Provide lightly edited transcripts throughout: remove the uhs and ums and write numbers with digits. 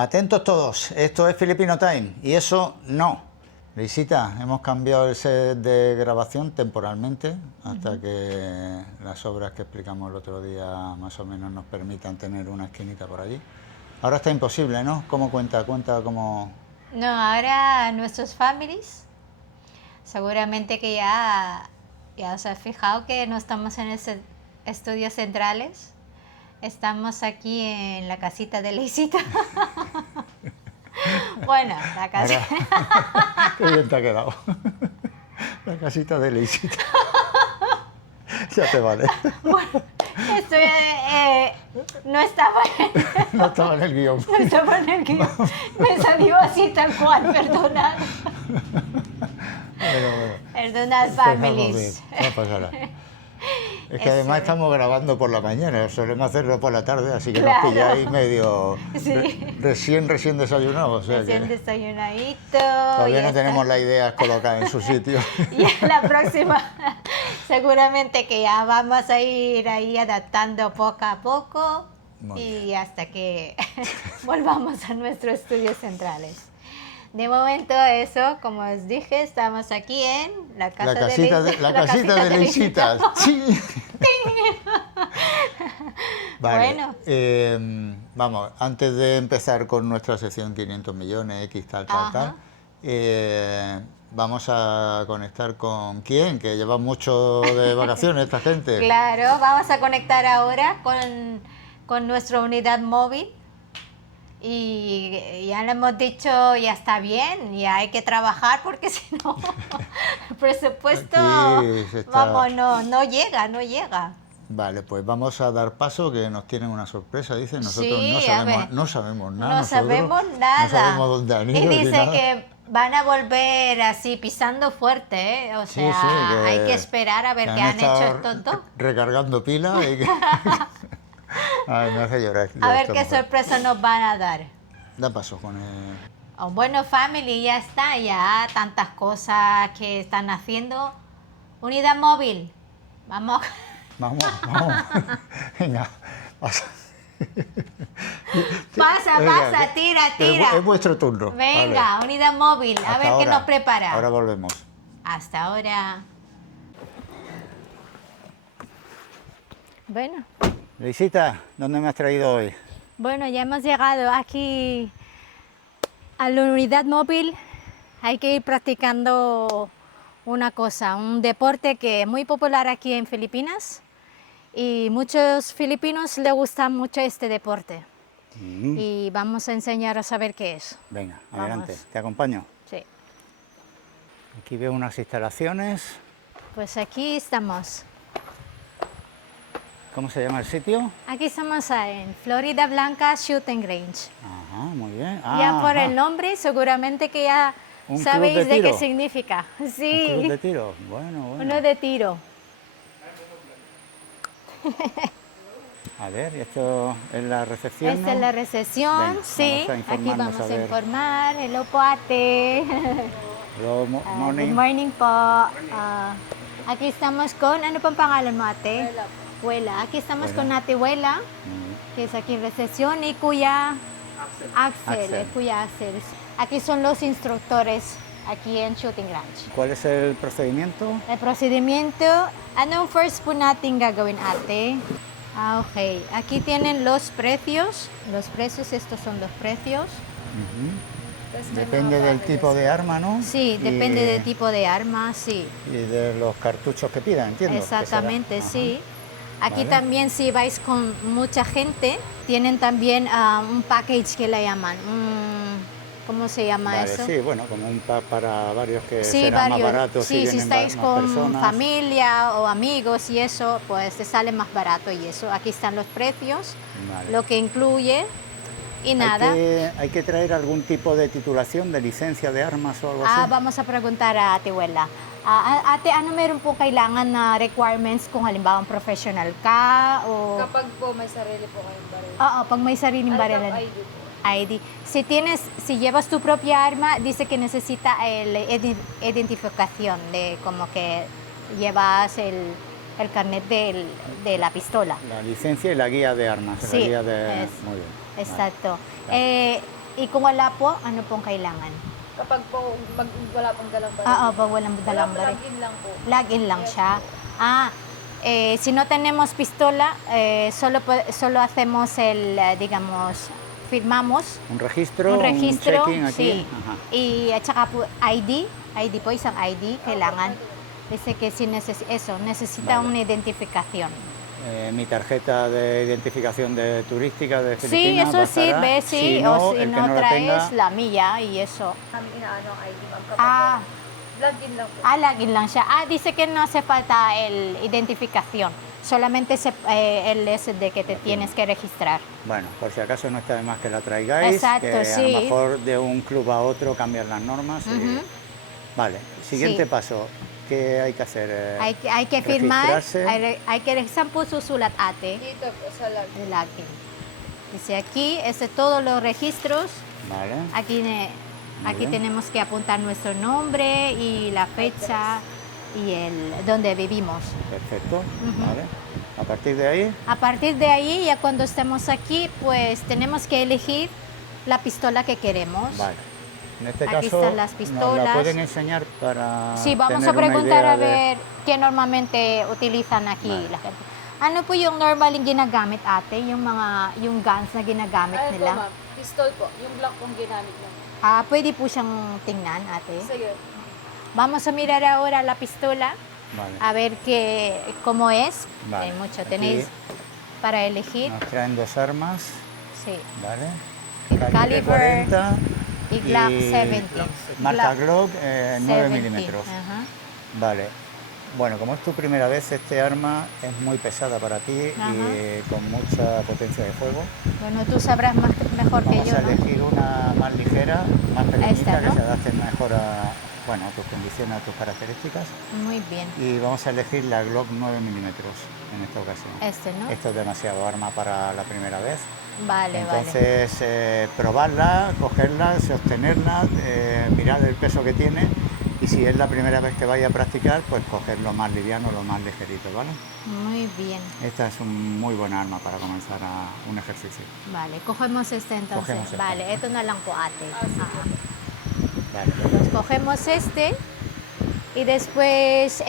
Atentos todos, esto es Filipino Time y eso no. Luisita, hemos cambiado el set de grabación temporalmente hasta que las obras que explicamos el otro día más o menos nos permitan tener una esquinita por allí. Ahora está imposible, ¿no? ¿Cómo cuenta cómo...? No, ahora nuestros families, seguramente que ya os has fijado que no estamos en estudios centrales, estamos aquí en la casita de Luisita. Bueno, la casita... Qué bien te ha quedado. La casita de Luisita. Ya te vale. Bueno, esto no estaba No estaba en el guión. No estaba en el guión. Me salió así tal cual, perdonad. Bueno. Perdonad, families. No pasa nada. Es que además estamos grabando por la mañana, solemos hacerlo por la tarde, así que nos pilláis medio recién desayunados. O sea recién que desayunadito. todavía no tenemos las ideas colocadas en su sitio. Y la próxima, seguramente que ya vamos a ir ahí adaptando poco a poco y hasta que volvamos a nuestros estudios centrales. De momento eso, como os dije, estamos aquí en la casita de Luisita. Sí. Vale. Bueno. Vamos, antes de empezar con nuestra sección 500 millones, X, tal, vamos a conectar con quién, que lleva mucho de vacaciones esta gente. Claro, vamos a conectar ahora con nuestra unidad móvil. Y ya le hemos dicho, ya está bien, ya hay que trabajar porque si no, el presupuesto, vamos, no llega. Vale, pues vamos a dar paso, que nos tienen una sorpresa, dicen. Nosotros sí, no sabemos nada. No sabemos nada. No sabemos dónde han ido. Y dice que van a volver así pisando fuerte, ¿eh? O sea, sí, hay que esperar a ver qué han hecho estos dos. Recargando pilas y que... Ay, me hace llorar. A ver qué sorpresa nos van a dar. Da paso con el... Bueno, family, ya está, ya tantas cosas que están haciendo. Unidad móvil, vamos. Vamos. Venga, pasa. Pasa, tira. Es vuestro turno. Venga, vale. Unidad móvil, a ver qué nos prepara. Ahora volvemos. Hasta ahora. Bueno. Luisita, ¿dónde me has traído hoy? Bueno, ya hemos llegado aquí a la unidad móvil. Hay que ir practicando una cosa, un deporte que es muy popular aquí en Filipinas y muchos filipinos les gusta mucho este deporte. Y vamos a enseñaros a ver qué es. Venga, adelante, te acompaño. Sí. Aquí veo unas instalaciones. Pues aquí estamos. ¿Cómo se llama el sitio? Aquí estamos en Florida Blanca Shooting Range. Ajá, muy bien. Ya por el nombre seguramente que ya sabéis de qué significa. Sí. ¿Un club de tiro? Bueno. Uno de tiro. A ver, ¿esto es la recepción? Esta es la recepción, Ven, sí. Aquí vamos a informar. Hello po ate. Hello, morning. Good morning po. Aquí estamos con, ano pang pangalan mo ate? Huela. Aquí estamos con Ate Huela, que es aquí en recepción, y Kuya Axel. Kuya Axel. Aquí son los instructores aquí en Shooting Range. ¿Cuál es el procedimiento? El procedimiento, anong first po natin gagawin ate? Ok. Aquí tienen los precios. Los precios, estos son los precios. Depende del tipo de arma, ¿no? Sí, depende del tipo de arma, sí. Y de los cartuchos que pidan, entiendo. Exactamente, sí. Aquí también si vais con mucha gente, tienen también un package que le llaman. ¿Cómo se llama eso? Sí, bueno, como un pack para varios que será más barato. Sí, si estáis con familia o amigos y eso, pues te sale más barato y eso. Aquí están los precios, lo que incluye y nada. ¿Hay que traer algún tipo de titulación, de licencia de armas o algo así? Vamos a preguntar a Ate Huela. Ate, ano meron po kailangan na requirements kung halimbawa professional ka o... Kapag po may sarili po kayong baril. Oo, pag may sariling baril. ID. Si llevas tu propia arma, dice que necesita identificación de como que llevas el carnet de la pistola. La licencia y la guía de armas. Sí, la guía de... Muy bien. Exacto. Vale. kung wala po, ano pong kailangan? Kapag po wala pong dalang baril. Pag walang dalang baril. Plug-in lang po. Plug-in lang Yes siya. Si no tenemos pistola, solo hacemos digamos, firmamos Un registro, un registro, checking aquí. sí. Ajá. At saka po ID po, isang ID, kailangan. Dice que si necesita Vale. una identificación. Mi tarjeta de identificación de turística de Sí, Filipinas eso bastará. sirve, sí, Si no, o si el que no no la traes tenga, la mía y eso. Namin inaano ang ID, ma'am. Kapag Ah, plug-in lang po. login lang siya. Dice que no hace falta el identificación, solamente el SD que te tienes que registrar. bueno, por si acaso no está de más que la traigáis, Exacto, que a sí. lo mejor de un club a otro cambian las normas. Ujú. Vale, siguiente Sí. paso, ¿qué hay que hacer? Hay que firmar, registrarse. hay que registrar po susulat ate. Dito po sa lag. El login. Dice aquí, todos los registros. Vale, Aquí, Muy aquí bien. tenemos que apuntar nuestro nombre y la fecha y donde vivimos. perfecto. Ujú. Vale. A partir de ahí, A partir de ahí, ya cuando estemos aquí, pues tenemos que elegir la pistola que queremos. vale. En este Aquí caso, están las ¿nos pistolas. la pueden enseñar para Sí, vamos tener a una preguntar idea a de- ver qué normalmente utilizan aquí Vale. la gente. Ano po yung normaling ginagamit ate? Yung guns na ginagamit Ayun po, nila? ma'am. Pistol po. Yung Glock pong ginamit lang. Pwede po siyang tingnan ate. Sige. Vamos a mirar ahora la pistola, Vale. a ver cómo es. Vale. Hay mucho, Aquí tenéis para elegir. Nos traen dos armas, Sí. ¿vale? El Calibre caliber 40 y Glock 70. Marca Glock Glock 9 70. milímetros. Ajá. Vale. Bueno, como es tu primera vez, este arma es muy pesada para ti Ajá. y con mucha potencia de fuego. Bueno, tú sabrás mejor que Vamos yo, a ¿no? elegir una más ligera, más pequeñita, Esta, ¿no? que se adapte mejor a, bueno, a tus condiciones, a tus características. Muy bien. Y vamos a elegir la Glock 9 milímetros en esta ocasión. ¿No? Esto es demasiado arma para la primera vez. Vale, vale. Entonces, probarla, cogerla, sostenerla, mirar el peso que tiene y si es la primera vez que vaya a practicar, pues coger lo más liviano, lo más ligerito, ¿vale? Muy bien. Esta es un muy buena arma para comenzar un ejercicio. Vale, cogemos entonces. Cogemos esta. Vale, esto no lang po ate. Ajá. Vale. Entonces cogemos y después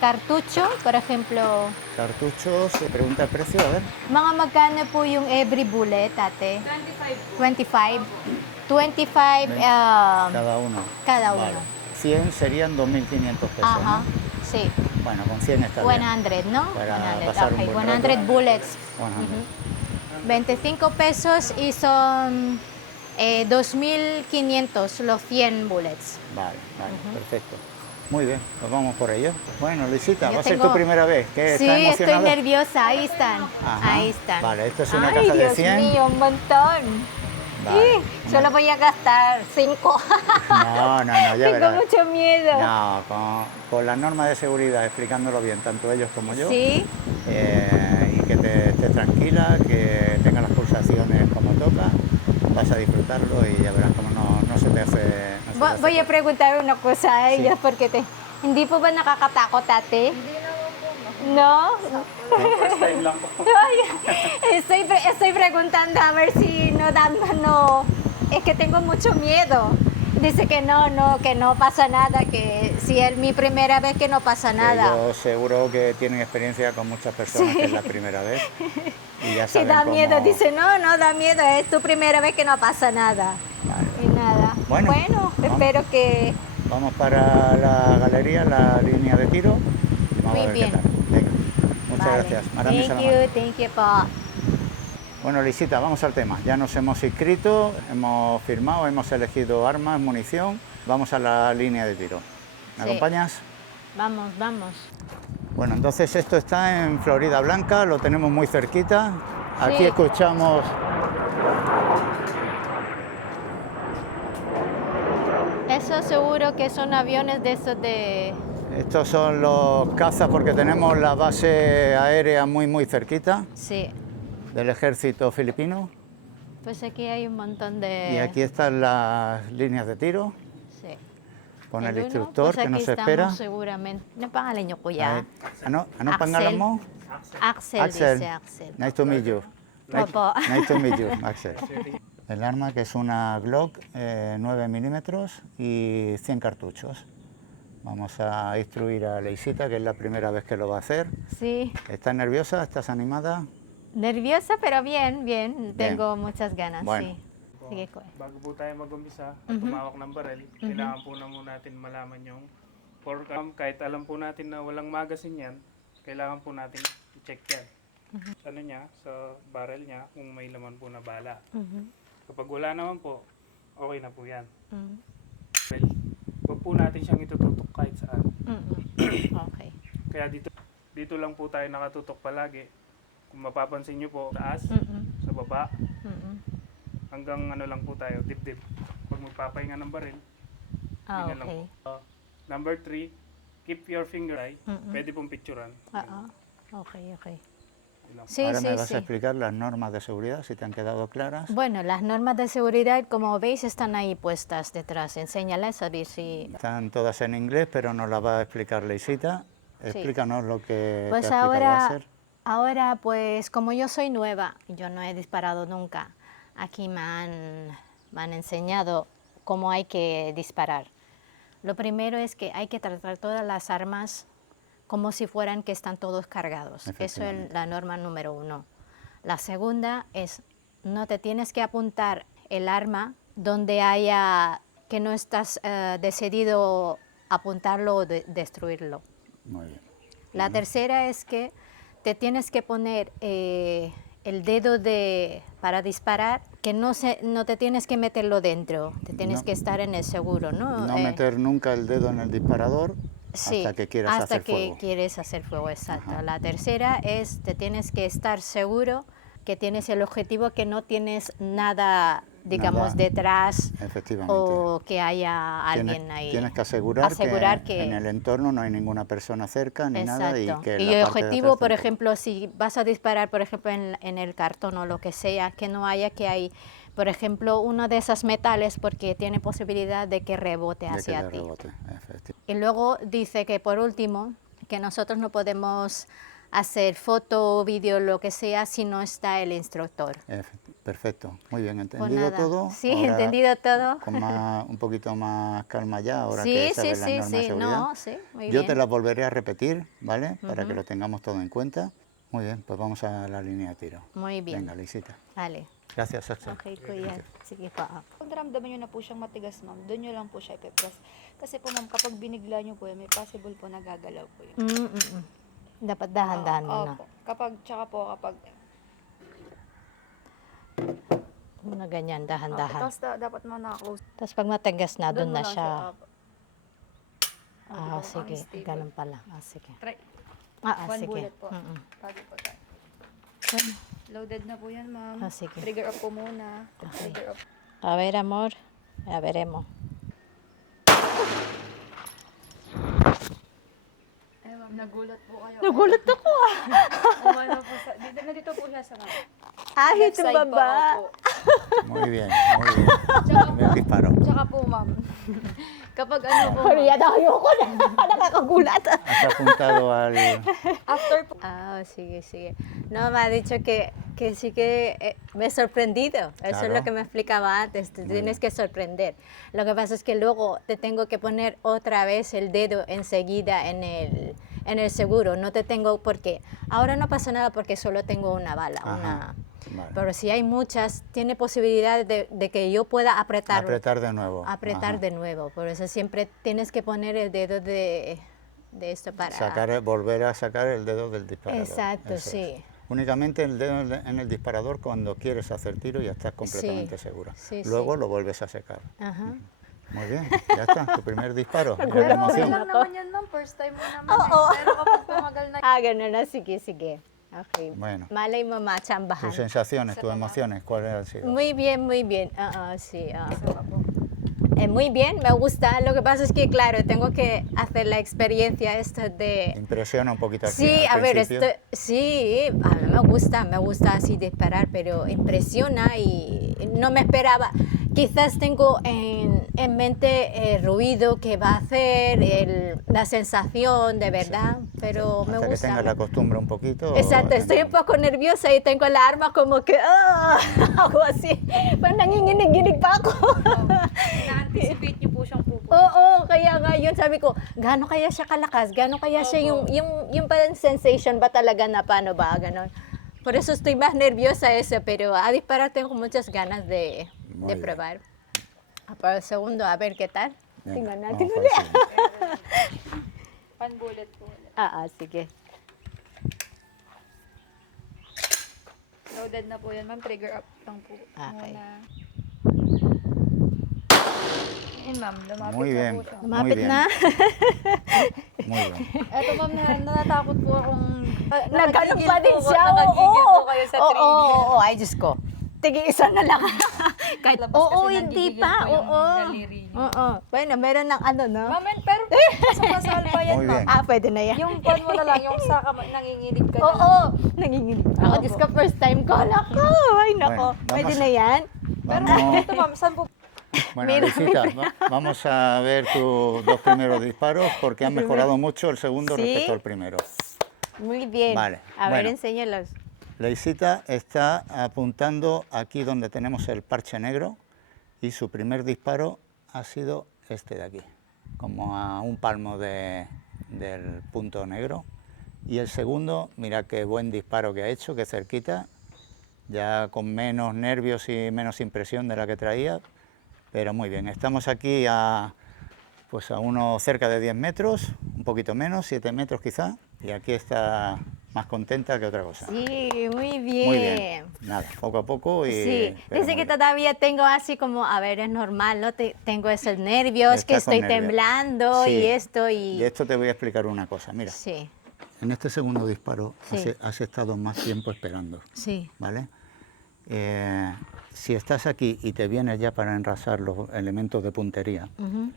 cartucho, por ejemplo. Cartuchos, se pregunta el precio, a ver. Mga magkano po yung every bullet, ate? 25. 25. 25 Cada uno. cada uno. Vale. 100 serían 2.500 pesos. Ajá, ¿no? sí. Bueno, con 100 está bien. 100, ¿no? Para 100, pasar un ok. buen 100 rato. bullets. 100. Ujú. 25 pesos y son 2.500 los 100 bullets. Vale, vale, perfecto. Muy bien, pues vamos por ello. Bueno, Luisita, Yo va a ser tengo- tu primera vez. ¿Qué, Sí, ¿estás estoy emocionada? nerviosa. Ahí están. Ajá. Ahí están. Vale, esto es una Ay, caja de Dios 100. mío, un montón. Vale. Solo voy a gastar 5. No, ya Tengo verás. mucho miedo. No, con las normas de seguridad, explicándolo bien, tanto ellos como yo. Sí, Y que te estés tranquila, que tengas las pulsaciones como toca, vas a disfrutarlo y ya verás cómo no se te hace... no se te hace voy a preguntar una cosa a ellos Sí. porque hindi po ba nakakatakot ate? Hindi naman po, ma'am. No? Ay, estoy preguntando a ver si no, es que tengo mucho miedo. Dice que no pasa nada, que si es mi primera vez que no pasa Que nada. yo seguro que tienen experiencia con muchas personas Sí. que es la primera vez y ya Si saben da cómo... miedo, dice no da miedo, es tu primera vez que no pasa nada. Vale. Y nada. Bueno, vamos. Espero que... Vamos para la galería, la línea de tiro. Y vamos Muy a ver bien. qué tal. Venga. Muchas Vale. gracias. Maramisa la Thank you po. Bueno, Lisita, vamos al tema. Ya nos hemos inscrito, hemos firmado, hemos elegido armas, munición. Vamos a la línea de tiro. ¿Me Sí. acompañas? Vamos. Bueno, entonces esto está en Florida Blanca, lo tenemos muy cerquita. Aquí Sí. escuchamos... Eso seguro que son aviones de esos de... Estos son los cazas porque tenemos la base aérea muy cerquita Sí, del ejército filipino. pues aquí hay un montón de... Y aquí están las líneas de tiro Sí. con el uno, instructor pues que nos aquí espera. estamos seguramente. ¿No pangalan niyo, kuya? Ano Axel. pangalan mo? Axel, dice Axel. Nice to meet you. Opo. Nice to meet you, Axel. El arma, que es una Glock 9 milímetros y 100 cartuchos. Vamos a instruir a Leisita, que es la primera vez que lo va a hacer. Sí, ¿Estás nerviosa? ¿Estás animada? nerviosa, pero bien, bien. Tengo muchas ganas, Bueno. sí. Sige ko. Bago po tayo mag-umpisa at tumawak ng baril, kailangan po na muna natin malaman yung kahit alam po natin na walang magazine yan, kailangan po natin i-check yan. Ano niya, sa barrel niya, kung may laman po na bala. Kapag wala naman po, okay na po yan. Well, huwag po natin siyang itututok kahit saan. Okay. Kaya dito lang po tayo nakatutok palagi. Kung mapapansin nyo po, taas, sa baba, hanggang ano lang po tayo, dip-dip. Pag magpapahinga ng baril, ganyan lang Okay. po. Number 3, keep your finger high. Pwede pong picturean. Okay, okay. Yun lang. Sí, Ahora sí, me vas sí. a explicar las normas de seguridad, si te han quedado claras. Bueno, las normas de seguridad, como veis, están ahí puestas detrás. Enséñalas a ver si... Están todas en inglés, pero nos las va a explicar Leisita. Explícanos lo que Pues te ha explicado Aser. ahora, pues como yo soy nueva, yo no he disparado nunca, aquí me han enseñado cómo hay que disparar. Lo primero es que hay que tratar todas las armas como si fueran que están todos cargados. Eso es la norma número 1. La segunda es, no te tienes que apuntar el arma donde haya que no estás decidido apuntarlo o destruirlo. Muy bien. La tercera es que te tienes que poner el dedo para disparar, que no te tienes que meterlo dentro, te tienes No. que estar en el seguro, ¿no? No meter nunca el dedo en el disparador Sí, hasta que quieras hasta hacer que fuego. quieres hacer fuego, exacto. Ajá. La tercera es, te tienes que estar seguro que tienes el objetivo, que no tienes nada, digamos, Nada. detrás Efectivamente. o que haya alguien ahí. Tienes que asegurar, que en el entorno no hay ninguna persona cerca ni nada y Exacto. que Y la el parte de objetivo, atrás por tampoco. ejemplo, si vas a disparar, por ejemplo, en el cartón o lo que sea, que no haya que hay, por ejemplo, uno de esos metales, porque tiene posibilidad de que rebote De que hacia le ti. rebote, efectivamente. Y luego dice que por último, que nosotros no podemos hacer foto o vídeo, lo que sea, si no está el instructor. Perfecto, muy bien, Pues entendido nada. todo. Sí, Ahora, entendido todo. Con un poquito más calma ya, ahora Sí, que sí, sabes las sí, normas de sí, seguridad. no, sí, muy Yo bien. te las volveré a repetir, ¿vale? Para que lo tengamos todo en cuenta. Muy bien, pues vamos a la línea de tiro. Muy bien. Venga, Leisita. Vale. Gracias, Sergio. Okay, kuya. Sige pa. Pag naramdaman nyo na po siyang matigas, ma'am, doon nyo lang po siya ipipress. Kasi po, ma'am, kapag binigla nyo po yan, may possible po nagagalaw po yun. Dapat dahan-dahan mo na. Opo. Tsaka po, kapag... Una ganyan, dahan-dahan. Tapos dapat mo naka-close. Tapos pag matagas na, doon mo na lang siya. opo. Ah, Opo, sige. ang stable. Ganun pala. Ah, sige. Try. Ah, One sige. bullet po. Mm-mm. Tago po tayo. Loaded na po yan, ma'am. Ah, sige. Trigger up po muna. Trigger up. A ver, amor. Ya veremos. Ay, ma'am, nagulat po kayo. Nagulat ako ah. Umano po sa... Nandito po siya sa ma'am. Ah, Left ito side po, baba. opo. Muy bien, muy bien. Primer disparo. Tsaka po, ma'am. Kapag ano po, Pero yan ayoko na. Nakakagulat. Has apuntado al... after po, Ah, sigue, sigue. No, me ha dicho que sí que me he sorprendido. Eso es Claro. lo que me explicaba antes. Te tienes que sorprender. Lo que pasa es que luego te tengo que poner otra vez el dedo enseguida en el seguro. No te tengo porque ahora no pasa nada porque solo tengo una bala. Ajá. Vale. Pero si hay muchas, tiene posibilidad de que yo pueda apretar de nuevo. Apretar Ajá. de nuevo. Por eso siempre tienes que poner el dedo de esto para... Volver a sacar el dedo del disparador. Exacto, Eso sí. es. Únicamente el dedo en el disparador cuando quieres hacer tiro y ya estás completamente Sí, segura. sí, Luego sí. lo vuelves a secar. Ajá. Muy bien, ya está, tu primer disparo. Mira pero qué okay emoción. lang naman yan, ma'am. First time mo naman. Oo. Pero kapag tumagal na Ah, ganun na. Sige, sige. Okay. Bueno. Malay mo machambahan. Tus sensaciones, tus emociones, ¿cuáles han sido? Muy bien, muy bien. Sí. Muy bien, me gusta. Lo que pasa es que, claro, tengo que hacer la experiencia esta de... Impresiona un poquito al Sí, al a ver, principio. sí, a mí me gusta así disparar, pero impresiona y no me esperaba. quizás tengo en mente el ruido que va a hacer, la sensación de verdad, pero me Hasta que gusta. tengas la costumbre un poquito. Exacto, estoy un poco nerviosa y tengo la arma como que, algo así. Parang nanginginig pa ako. Na-anticipate niyo po siyang pupunta. Oo, kaya nga yun, sabi ko, gaano kaya siya kalakas? Gaano kaya siya yung parang sensation ba talaga na paano ba? Ganon. Por eso estoy más nerviosa eso, pero a disparar tengo muchas ganas de Muy bien. probar. Para el segundo, a ver qué tal. Venga, Tingnan vamos natin por el ulit. siguiente. Pan-bullet po ulit. Sige. Loaded na po yan, ma'am. Trigger up lang po. Okay. Muna. Ayun, ma'am. Lumapit Muy na bien. po siya. Muy Lumapit bien. na. Muy bien. Eto, ma'am, natatakot po akong... Nagkaroon pa din po, siya. nakagigil po kayo sa Oo, trigger. ay Diyos ko. Tigi-isa na lang. Kahit, Labas oo, kasi hindi nagigigil pa. po yung Oo. daliri niyo. Oo. Bueno, meron ng ano, no? Ma'am, pero pasal pa yan, Muy ma'am. bien. Pwede na yan. Yung pan mo na lang, yung saka nanginginig ka na lang. Oo, nanginginig. Ako, Diyos ko, first time ko. Nako, ay nako. Bueno, Pwede vamos. na yan? Pero Vamos, ito, ma'am, saan po? bueno, Mira, Luisita, vamos a ver tus dos primeros disparos porque han mejorado mucho el segundo ¿Sí? respecto al primero. Muy bien. Vale, A ver, bueno. enséñalos. Leisita está apuntando aquí donde tenemos el parche negro y su primer disparo ha sido este de aquí, como a un palmo del punto negro. Y el segundo, mira qué buen disparo que ha hecho, qué cerquita, ya con menos nervios y menos impresión de la que traía, pero muy bien. Estamos aquí pues a unos cerca de 10 metros, un poquito menos, 7 metros quizá, y aquí está más contenta que otra cosa. Sí, muy bien. Muy bien. Nada, poco a poco y... Sí, pero dice muy que bien. todavía tengo así como, a ver, es normal, ¿no? Tengo esos nervios, Está que con estoy nervios. temblando Sí. y esto y... De esto te voy a explicar una cosa, mira. Sí, En este segundo disparo Sí. has estado más tiempo esperando, sí. ¿vale? Si estás aquí y te vienes ya para enrasar los elementos de puntería, Ujú.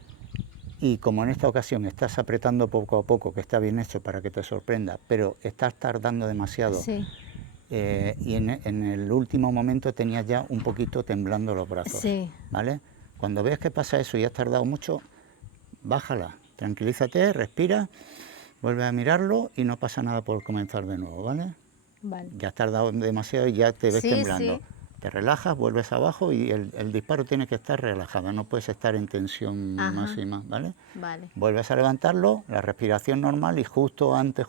y como en esta ocasión estás apretando poco a poco, que está bien hecho para que te sorprenda, pero estás tardando demasiado, Sí, y en el último momento tenías ya un poquito temblando los brazos, Sí. ¿vale? Cuando veas que pasa eso y has tardado mucho, bájala, tranquilízate, respira, vuelve a mirarlo y no pasa nada por comenzar de nuevo, ¿vale? vale. Ya has tardado demasiado y ya te ves Sí, temblando. sí. Te relajas, vuelves abajo y el disparo tiene que estar relajado, no puedes estar en tensión Ajá. máxima, ¿vale? Vale. Vuelves a levantarlo, la respiración normal y justo antes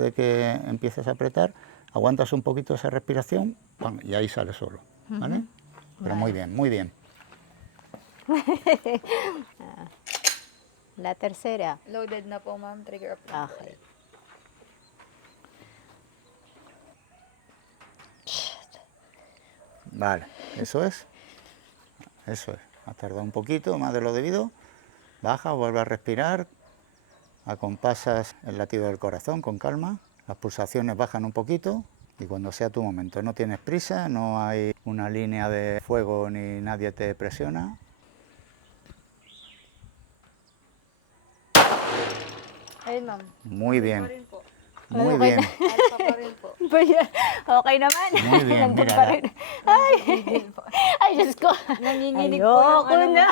de que empieces a apretar, aguantas un poquito esa respiración ¡pam! Y ahí sale solo, ¿vale? Pero muy bien, muy bien. La tercera. Loaded na po, ma'am. Trigger up lang po Okay. ulit. Vale, eso es. Eso es. Has tardado un poquito más de lo debido. Baja, vuelve a respirar. Acompasas el latido del corazón con calma. Las pulsaciones bajan un poquito. Y cuando sea tu momento, no tienes prisa, no hay una línea de fuego ni nadie te presiona. Ayun, ma'am. Muy Pa bien, rin po. muy Okay. bien. Alpha pa rin po. Okay naman. Muy bien, Nandun mira, pa rin. Ay, ay, Diyos ko. Nanginginig po yung Ayoko na.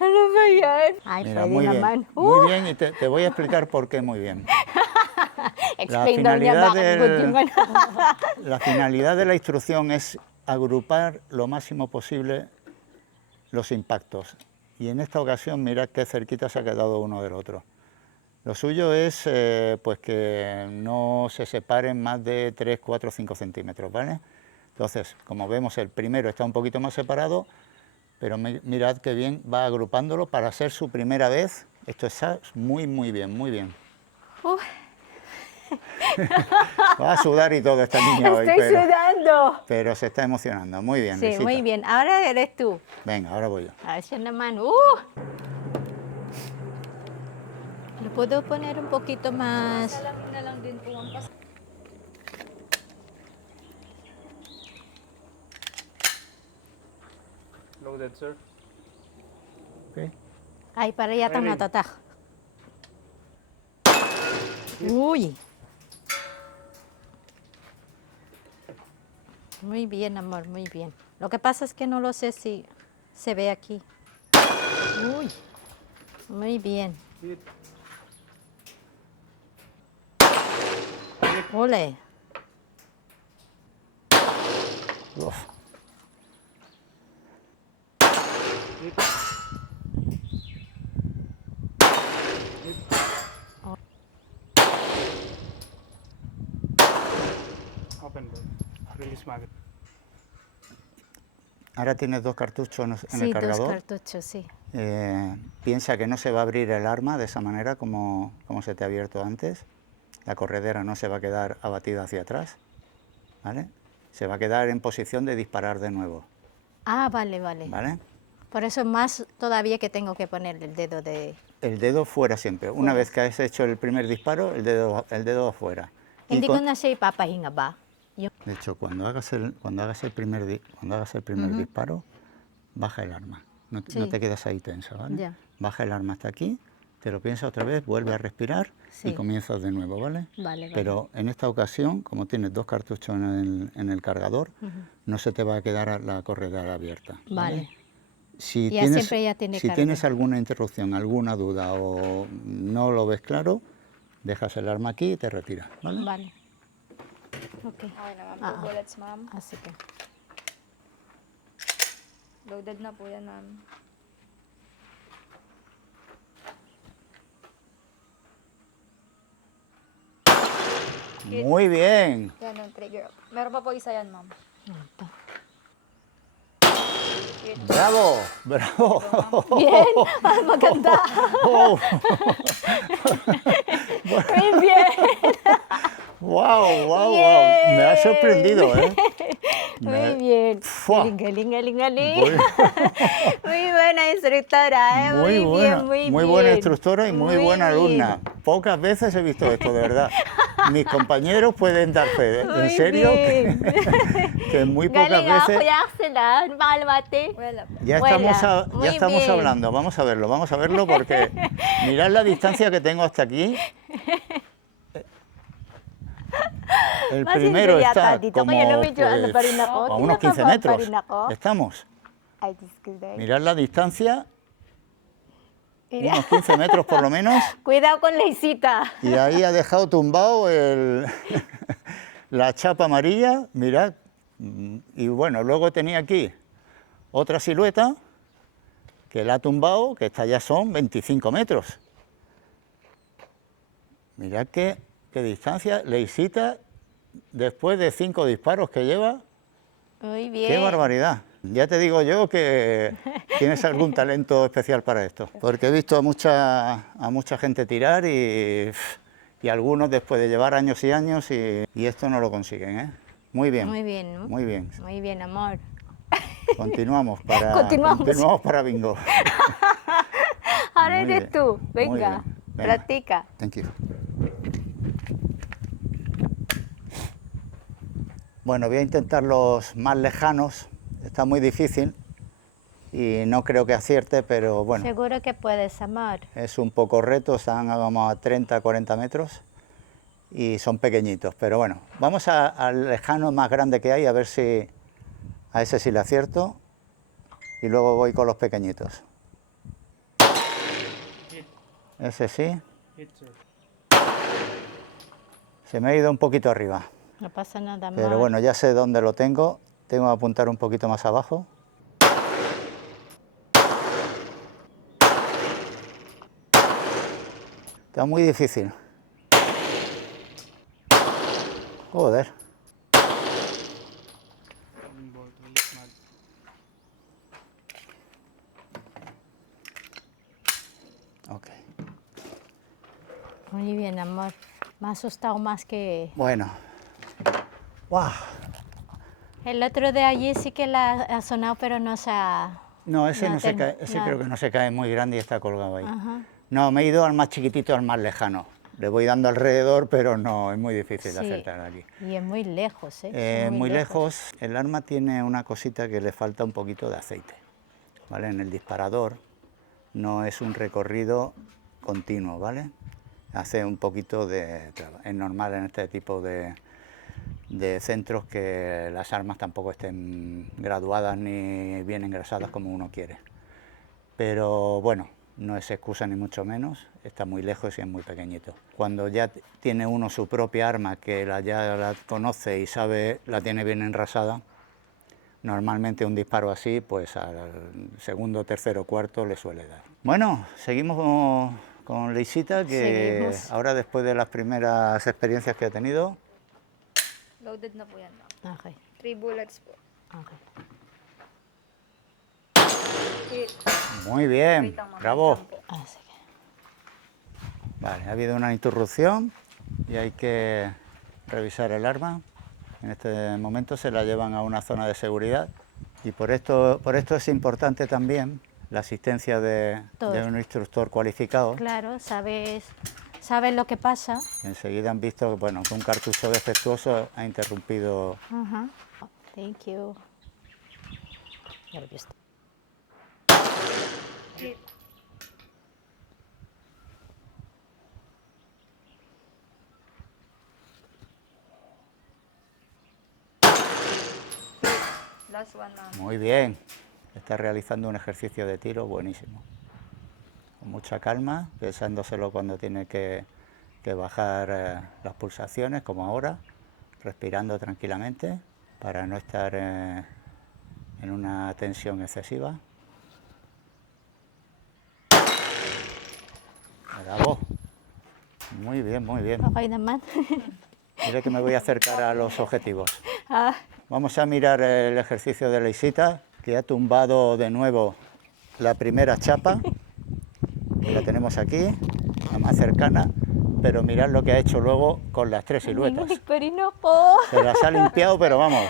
Ano ba yan? Ay, Mira, pwede muy naman. bien. Muy bien, y te voy a explicar por qué muy bien. Explain daw niya finalidad bakit del- good yung ano. La finalidad de la instrucción es agrupar lo máximo posible los impactos. Y en esta ocasión, mirad qué cerquita se ha quedado uno del otro. Lo suyo es pues que no se separen más de 3, 4, 5 centímetros, ¿vale? Entonces, como vemos, el primero está un poquito más separado, pero mirad qué bien va agrupándolo para ser su primera vez. Esto está muy, muy bien, muy bien. Uf. Va a sudar y todo esta niña hoy, Estoy sudando. pero se está emocionando. Muy bien, Sí, Luisita. muy bien. Ahora eres tú. Venga, ahora voy yo. A ver, siya naman. Lo puedo poner un poquito más. Salamin na lang din po, ma'am. Loaded, sir. Ok. Ay, para yatang Ready. natatak. Uy. Muy bien, amor, muy bien. Lo que pasa es que no lo sé si se ve aquí. Uy, muy bien. Hit. Ole. Uf. Hit. Hit. Open ball. Release mag. Ahora tienes dos cartuchos en el Sí, dos cargador. cartuchos, sí. Piensa que no se va a abrir el arma de esa manera como se te ha abierto antes. La corredera no se va a quedar abatida hacia atrás, ¿vale? Se va a quedar en posición de disparar de nuevo, Ah, vale, vale. ¿vale? Por eso más todavía que tengo que poner el dedo de... El dedo fuera siempre. Una Fuera. vez que has hecho el primer disparo, el dedo afuera. Y Hindi ko con- na siya ipapahinga ba? Yung... de hecho, cuando hagas el primer disparo, baja el arma. No Sí. te quedas ahí tensa, ¿vale? Ya. Baja el arma hasta aquí, te lo piensas otra vez, vuelve a respirar y Sí. comienzas de nuevo, ¿vale? Vale, vale. Pero en esta ocasión, como tienes dos cartuchos en el cargador, no se te va a quedar la corredera abierta. Vale. Si Ya tienes, siempre ya tiene si carga. tienes alguna interrupción, alguna duda o no lo ves claro, dejas el arma aquí y te retiras, ¿vale? Vale. Okay. Okay na, ma'am. Ah, 2 bullets, ma'am. Ah, sige. Loaded na po yan, ma'am. Muy bien. Yan ang trigger. Meron pa po isa yan, ma'am. Ito. Bravo, bravo. Bien, ah, maganda. Oh, Muy bien. wow, wow, wow. Yay. Me ha sorprendido, ¿eh? Muy bien. Fua. Galing, galing, galing, galing. Muy- Muy buena instructora, ¿eh? Muy buena, bien, muy muy bien. buena instructora y muy buena bien. alumna. Pocas veces he visto esto, de verdad. Mis compañeros pueden dar fe, ¿eh? Muy En serio, bien. que muy pocas Galing ah, veces... Kuya Axel ah. Ano pangalan mo, ate? Wala po. Ya Vuela. estamos, Muy ya estamos bien. hablando, vamos a verlo porque mirad la distancia que tengo hasta aquí. El Mas primero hindi yata está dito, como kaya medyo ano pa rin ako. a unos 15 Kinakabahan metros. pa rin ako. Estamos. Ay, Diyos ko, Day. Mirad la distancia, Mira. unos 15 metros por lo menos, Cuidado con la isita. y ahí ha dejado tumbado la chapa amarilla, mirad. Y bueno, luego tenía aquí otra silueta que la ha tumbado, que esta ya son 25 metros. Mirad qué distancia, Leisita, después de 5 disparos que lleva, Muy bien. qué barbaridad. Ya te digo yo que tienes algún talento especial para esto, porque he visto a mucha gente tirar y algunos después de llevar años y años y esto no lo consiguen, ¿eh? Muy bien. Muy bien, ¿no? Muy bien. Muy bien, amor. Continuamos Continuamos. para bingo. Ahora Muy eres bien, tú. muy Venga, bien. Venga. practica. Thank you. Bueno, voy a intentar los más lejanos. Está muy difícil y no creo que acierte, pero bueno, Seguro que puedes, amor. es un poco reto. Están como a 30, 40 metros y son pequeñitos. Pero bueno, vamos al lejano más grande que hay, a ver si a ese sí le acierto. Y luego voy con los pequeñitos. Hit. Ese sí. Hit, sir. Se me ha ido un poquito arriba. No pasa nada, amor. Pero bueno, ya sé dónde lo tengo. Tengo que apuntar un poquito más abajo. Está muy difícil. Joder. Open ball. Release mag. Ok. Muy bien, amor. Me ha asustado más que... Bueno. ¡Wow! El otro de allí sí que la ha sonado, pero no se ha... No, ese No, no se ten- cae. Ese no. creo que no se cae muy grande y está colgado ahí. Ajá. No, me he ido al más chiquitito, al más lejano. Le voy dando alrededor, pero no, es muy difícil Sí. acertar aquí. Y es muy lejos, ¿eh? Muy lejos. El arma tiene una cosita que le falta un poquito de aceite, ¿vale? En el disparador no es un recorrido continuo, ¿vale? Hace un poquito de... Es normal en este tipo de de centros que las armas tampoco estén graduadas ni bien engrasadas como uno quiere. Pero bueno, no es excusa ni mucho menos, está muy lejos y es muy pequeñito. Cuando ya tiene uno su propia arma, que ya la conoce y sabe, la tiene bien engrasada, normalmente un disparo así, pues al segundo, tercero, cuarto le suele dar. Bueno, seguimos con Leisita, que Seguimos. ahora después de las primeras experiencias que ha tenido, Loaded na po yan, ma'am. Okay. 3 bullets po. Okay. Hit. muy bien, Wait lang, ma'am. bravo. Wait lang po. Ah, sige. Vale, ha habido una interrupción y hay que revisar el arma. En este momento se la llevan a una zona de seguridad y por esto es importante también la asistencia de un instructor cualificado. Claro, sabes lo que pasa. Enseguida han visto que, bueno, que un cartucho defectuoso ha interrumpido. Ajá. Thank you. Nervioso. Hit. Last one, ma'am. Muy bien, está realizando un ejercicio de tiro buenísimo. Con mucha calma, pensándoselo cuando tiene que bajar las pulsaciones, como ahora, respirando tranquilamente para no estar en una tensión excesiva. Bravo. Muy bien, muy bien. Okay naman. Mire que me voy a acercar a los objetivos. Ah, Vamos a mirar el ejercicio de Leisita, que ha tumbado de nuevo la primera chapa. La tenemos aquí, la más cercana, pero mirad lo que ha hecho luego con las tres siluetas. Nagparino po. Se las ha limpiado, pero vamos,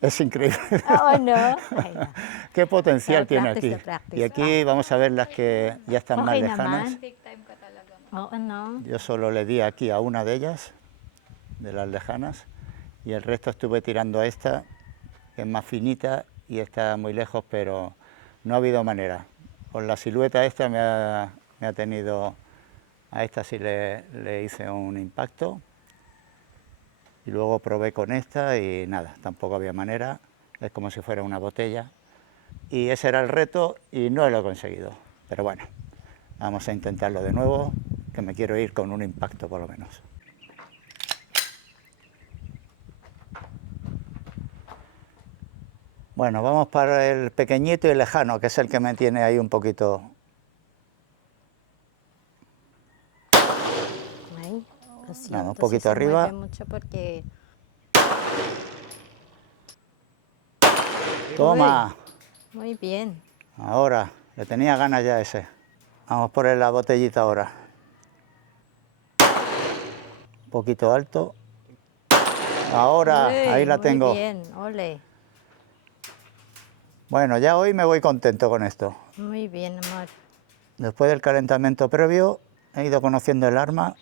es increíble. Oh, no. Ay, no. Qué potencial Pero tiene practice aquí. na practice. Y aquí vamos a ver las que ya están más Okay lejanas. naman. Take time ka talaga, ma'am. Oo, no. Yo solo le di aquí a una de ellas, de las lejanas, y el resto estuve tirando a esta, que es más finita y está muy lejos, pero no ha habido manera. Con la silueta esta me ha tenido, a esta sí le hice un impacto, y luego probé con esta y nada, tampoco había manera, es como si fuera una botella, y ese era el reto y no lo he conseguido, pero bueno, vamos a intentarlo de nuevo, que me quiero ir con un impacto por lo menos. Bueno, vamos para el pequeñito y lejano, que es el que me tiene ahí un poquito. Ay, lo siento, Nada, un si poquito se arriba. mueve mucho porque... Toma, Muy bien. ahora, le tenía ganas ya ese. Vamos por la botellita ahora. Un poquito alto. Ahora, Uy, ahí la tengo. Muy bien, ole. Bueno, ya hoy me voy contento con esto. Muy bien, amor. Después del calentamiento previo, he ido conociendo el arma.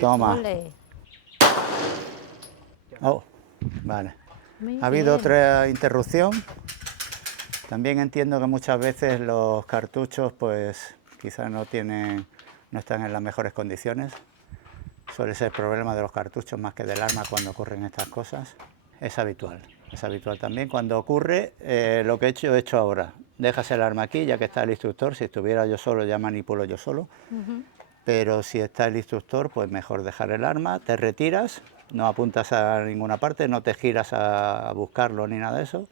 Toma. Ole. Oh, vale. Muy Ha habido bien. otra interrupción. También entiendo que muchas veces los cartuchos, pues quizás no están en las mejores condiciones. Suele ser problema de los cartuchos más que del arma cuando ocurren estas cosas. Es habitual también. Cuando ocurre, lo que he hecho ahora. Dejas el arma aquí, ya que está el instructor. Si estuviera yo solo, ya manipulo yo solo. Pero si está el instructor, pues mejor dejar el arma, te retiras, no apuntas a ninguna parte, no te giras a buscarlo ni nada de eso.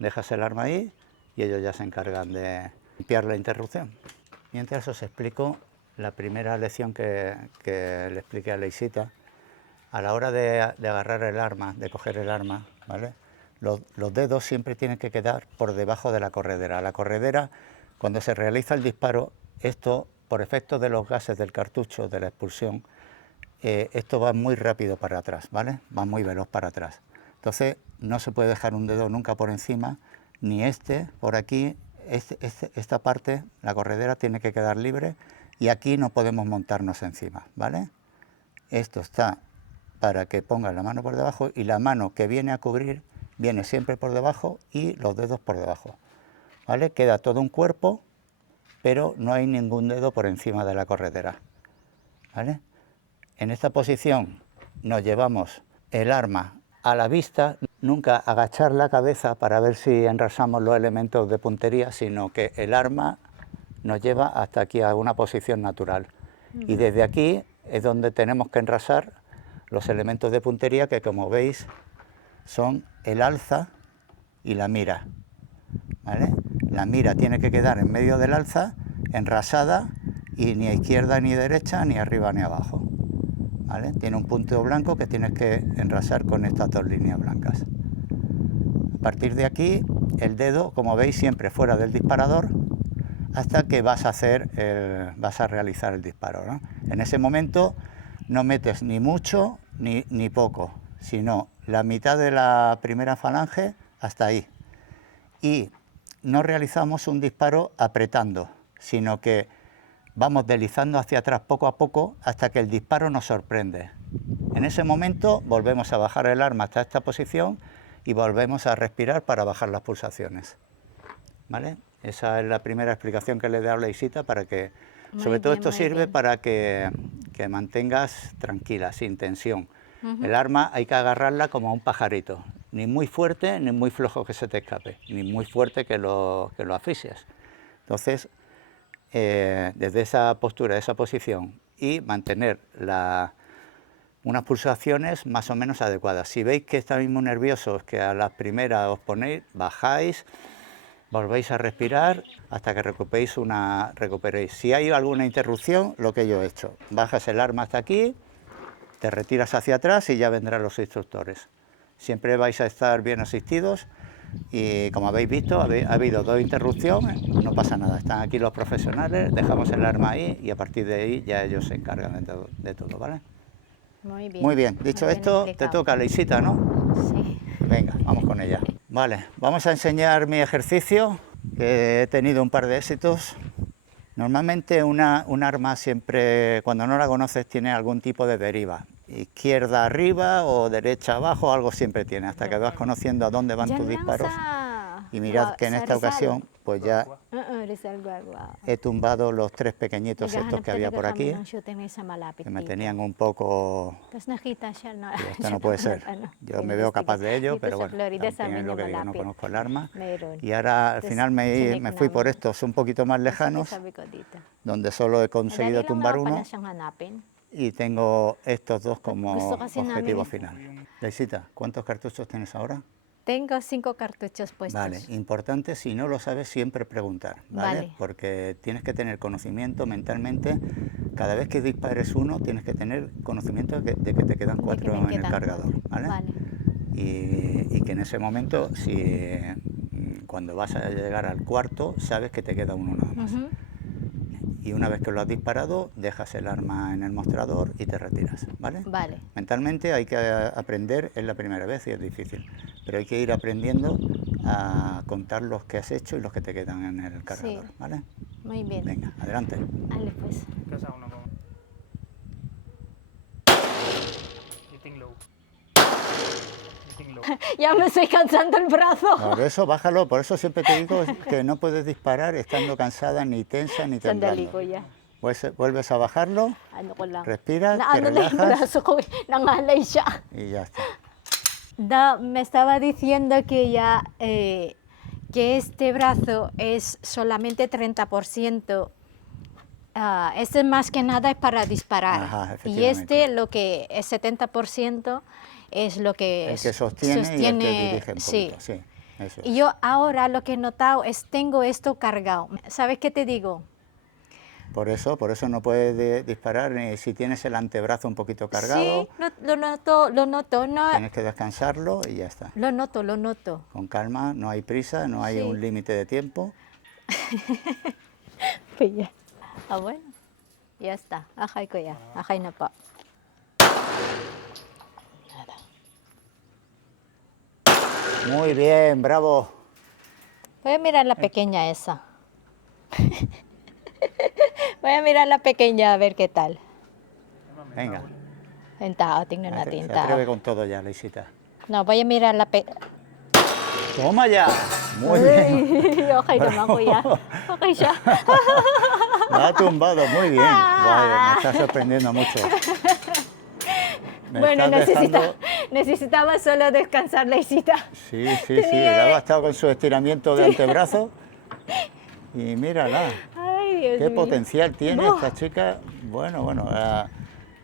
Dejas el arma ahí y ellos ya se encargan de limpiar la interrupción. Mientras os explico la primera lección que le expliqué a Leisita. A la hora de agarrar el arma, de coger el arma, ¿vale? Los dedos siempre tienen que quedar por debajo de la corredera. La corredera, cuando se realiza el disparo, esto, por efecto de los gases del cartucho, de la expulsión, esto va muy rápido para atrás, ¿vale? Va muy veloz para atrás. Entonces, no se puede dejar un dedo nunca por encima, ni por aquí, esta parte, la corredera tiene que quedar libre y aquí no podemos montarnos encima, ¿vale? Esto está para que pongas la mano por debajo y la mano que viene a cubrir viene siempre por debajo y los dedos por debajo, ¿vale? Queda todo un cuerpo, pero no hay ningún dedo por encima de la corredera. ¿vale? En esta posición nos llevamos el arma a la vista, nunca agachar la cabeza para ver si enrasamos los elementos de puntería, sino que el arma nos lleva hasta aquí a una posición natural. Y desde aquí es donde tenemos que enrasar los elementos de puntería que, como veis, son el alza y la mira, ¿vale? La mira tiene que quedar en medio del alza, enrasada, y ni a izquierda ni derecha, ni arriba ni abajo, ¿vale? Tiene un punto blanco que tienes que enrasar con estas dos líneas blancas. A partir de aquí, el dedo, como veis, siempre fuera del disparador, hasta que vas a realizar el disparo, ¿no? En ese momento no metes ni mucho ni poco, sino la mitad de la primera falange hasta ahí. Y no realizamos un disparo apretando, sino que vamos deslizando hacia atrás poco a poco hasta que el disparo nos sorprende. En ese momento volvemos a bajar el arma hasta esta posición y volvemos a respirar para bajar las pulsaciones, ¿vale? Esa es la primera explicación que le he dado a la Isita para que, sobre todo esto sirve para que mantengas tranquila, sin tensión. El arma hay que agarrarla como a un pajarito, ni muy fuerte ni muy flojo que se te escape, ni muy fuerte que lo asfixies. Entonces, desde esa postura, esa posición, y mantener unas pulsaciones más o menos adecuadas. Si veis que estáis muy nerviosos, que a las primeras os ponéis, bajáis, volvéis a respirar hasta que recuperéis. Si hay alguna interrupción, lo que yo he hecho, bajas el arma hasta aquí, te retiras hacia atrás y ya vendrán los instructores. Siempre vais a estar bien asistidos y, como habéis visto, ha habido 2 interrupciones, no pasa nada, están aquí los profesionales, dejamos el arma ahí y a partir de ahí ya ellos se encargan de todo, ¿vale? Muy bien. Muy bien, dicho Muy bien esto, te explicado. toca, Leisita, ¿no? Sí. Venga, vamos con ella. Vale, vamos a enseñar mi ejercicio, que he tenido un par de éxitos. Normalmente un arma siempre, cuando no la conoces, tiene algún tipo de deriva. Izquierda arriba o derecha abajo, algo siempre tiene, hasta que vas conociendo a dónde van tus disparos. Y mirad que en esta ocasión, pues ya he tumbado los 3 pequeñitos estos que había por aquí, que me tenían un poco... Esto no puede ser. Yo me veo capaz de ello, pero bueno, también es lo que digo, no conozco el arma. Y ahora al final me fui por estos un poquito más lejanos, donde solo he conseguido tumbar uno, y tengo estos 2 como objetivo final. Leisita, ¿cuántos cartuchos tienes ahora? Tengo 5 cartuchos puestos. Vale, importante, si no lo sabes, siempre preguntar, ¿vale? Vale. Porque tienes que tener conocimiento mentalmente. Cada vez que dispares uno, tienes que tener conocimiento de que te quedan 4 en el cargador, ¿vale? Vale. Y que en ese momento, cuando vas a llegar al cuarto, sabes que te queda uno nada más. Y una vez que lo has disparado, dejas el arma en el mostrador y te retiras, ¿vale? Vale. Mentalmente hay que aprender, es la primera vez y es difícil, pero hay que ir aprendiendo a contar los que has hecho y los que te quedan en el cargador, Sí. ¿vale? Muy bien. Venga, adelante. Vale, pues. Casa uno con... Hitting low. Hitting low. Ya me estoy cansando el brazo. Por eso, bájalo, por eso siempre te digo que no puedes disparar estando cansada, ni tensa, ni temblando. Sandali ko ya. Vuelves a bajarlo, Ano ko lang. respiras, te Naano na yung relajas brazo ko, nangalay siya. y ya está. Me estaba diciendo que ya que este brazo es solamente 30%. Este más que nada es para disparar. Ajá, y este, efectivamente. lo que es 70%, es lo que El que sostiene y el que dirige un sí. poquito, sí, eso es. Y yo ahora lo que he notado es tengo esto cargado. ¿Sabes qué te digo? Por eso no puedes disparar ni si tienes el antebrazo un poquito cargado, Sí, lo noto, no, tienes que descansarlo y ya está. lo noto. Con calma, no hay prisa, no hay Sí. un límite de tiempo. Pues ya. Bueno, ya está. Akay ko ya. Akay na po. Muy bien, bravo. Voy a mirar la pequeña esa. Voy a mirar la pequeña a ver qué tal. Venga, En tao, tingnan natin se atreve tao. con todo ya, Leisita. No, voy a mirar la ¡Toma ya! Muy bien. Okay naman kuya. Okay siya. La ha tumbado, muy bien. Guay, me está sorprendiendo mucho. Me Bueno, estás dejando- necesitaba solo descansar, Leisita. Sí, sí, sí, le ha bastado con su estiramiento de antebrazo. Y mírala, Ay, Dios qué mío. potencial tiene esta chica. Bueno,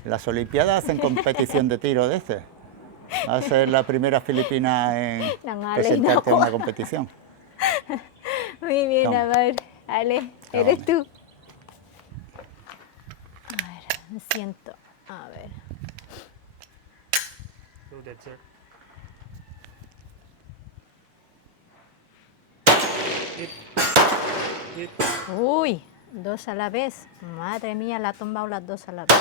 las Olimpiadas hacen competición de tiro de este. Va a ser la primera filipina en No, Ale, presentarte a no. una competición. Muy bien, Toma. amor. Ale, eres tú. A ver, me siento. A ver. Do that, sir. Hit. Hit. Uy, 2 a la vez. Madre mía, la ha tumbado las 2 a la vez.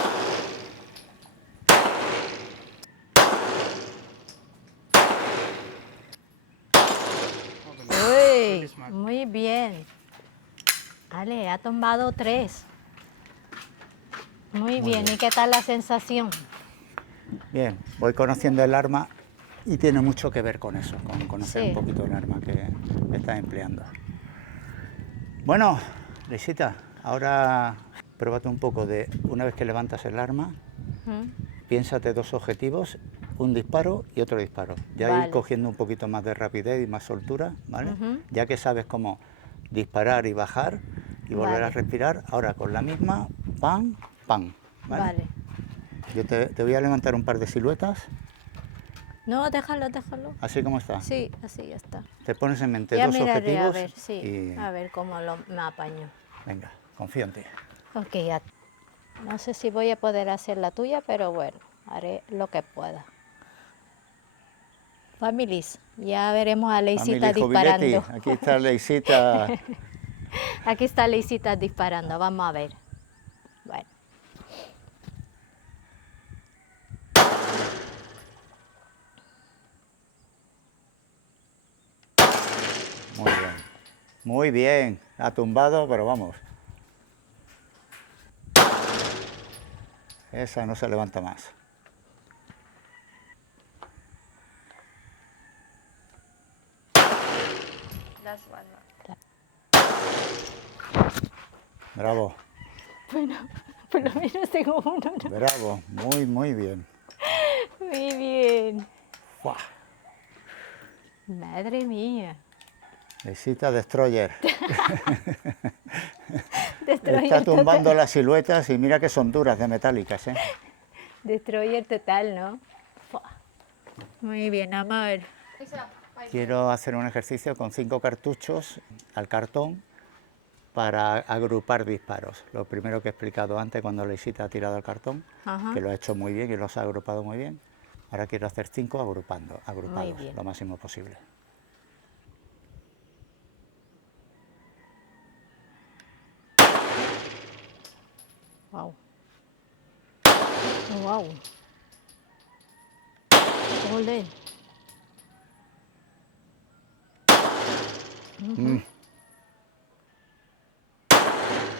Uy, Really smart. muy bien. Ale, ha tumbado 3. Muy bien. ¿Y qué tal la sensación? Bien, voy conociendo el arma y tiene mucho que ver con eso, con conocer Sí. un poquito el arma que estás empleando. Bueno, Leisita, ahora pruébate un poco de, una vez que levantas el arma, piénsate 2 objetivos, un disparo y otro disparo. Ya Vale. ir cogiendo un poquito más de rapidez y más soltura, ¿vale? Ujú. Ya que sabes cómo disparar y bajar y volver a Vale. respirar, ahora con la misma, pam, pam, ¿vale? Vale. Yo te voy a levantar un par de siluetas, No, déjalo, déjalo. así como está. Sí, así ya está. Te pones en mente Ya 2 miraré, objetivos a ver, sí. y A ver cómo me apaño. venga, confío en ti. Ok, ya. No sé si voy a poder hacer la tuya, pero bueno, haré lo que pueda. Families, ya veremos a Leisita Family Jubiletti, disparando. aquí está Leisita. Aquí está Leisita disparando, vamos a ver. Bueno. Muy bien. Muy bien. Ha tumbado, pero vamos. Esa no se levanta más. Last one, ma'am. Bravo, Bueno, por lo menos tengo uno, ¿no? bravo. Muy, muy bien. Muy bien. ¡Fua! Madre mía. Leisita Destroyer. Destroyer Está tumbando total. las siluetas y mira que son duras de metálicas, ¿eh? Destroyer total, ¿no? Fua. Muy bien, amor. Quiero hacer un ejercicio con 5 cartuchos al cartón para agrupar disparos. Lo primero que he explicado antes cuando Leisita ha tirado al cartón, Ajá. que lo ha hecho muy bien y los ha agrupado muy bien. Ahora quiero hacer 5 agrupados, bien. lo máximo posible. Wow. Wow. Ole.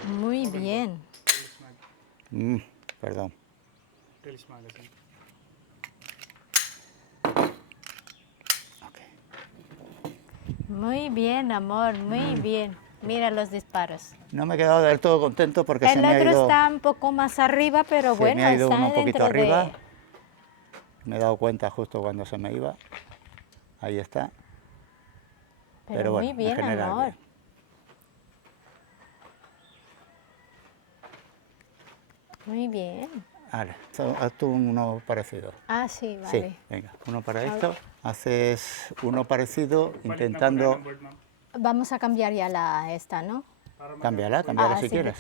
Muy bien. Really smart. Perdón. Really smart, I think. Ok. Muy bien, amor, muy bien. Mira los disparos. No me he quedado del todo contento porque se El me ha otro ido, está un poco más arriba, pero se bueno, me ha ido está uno un poquito dentro arriba. de... Me he dado cuenta justo cuando se me iba. Ahí está. Pero, bueno, muy en bien, general, amor. bien. Muy bien. Vale, haz tú uno parecido. Ah, sí, Sí, vale. venga, uno para esto. Haces uno parecido Balik na po na intentando... ng board, ma'am. Vamos a cambiar ya esta, ¿no? Para Cámbiala si sí, quieres.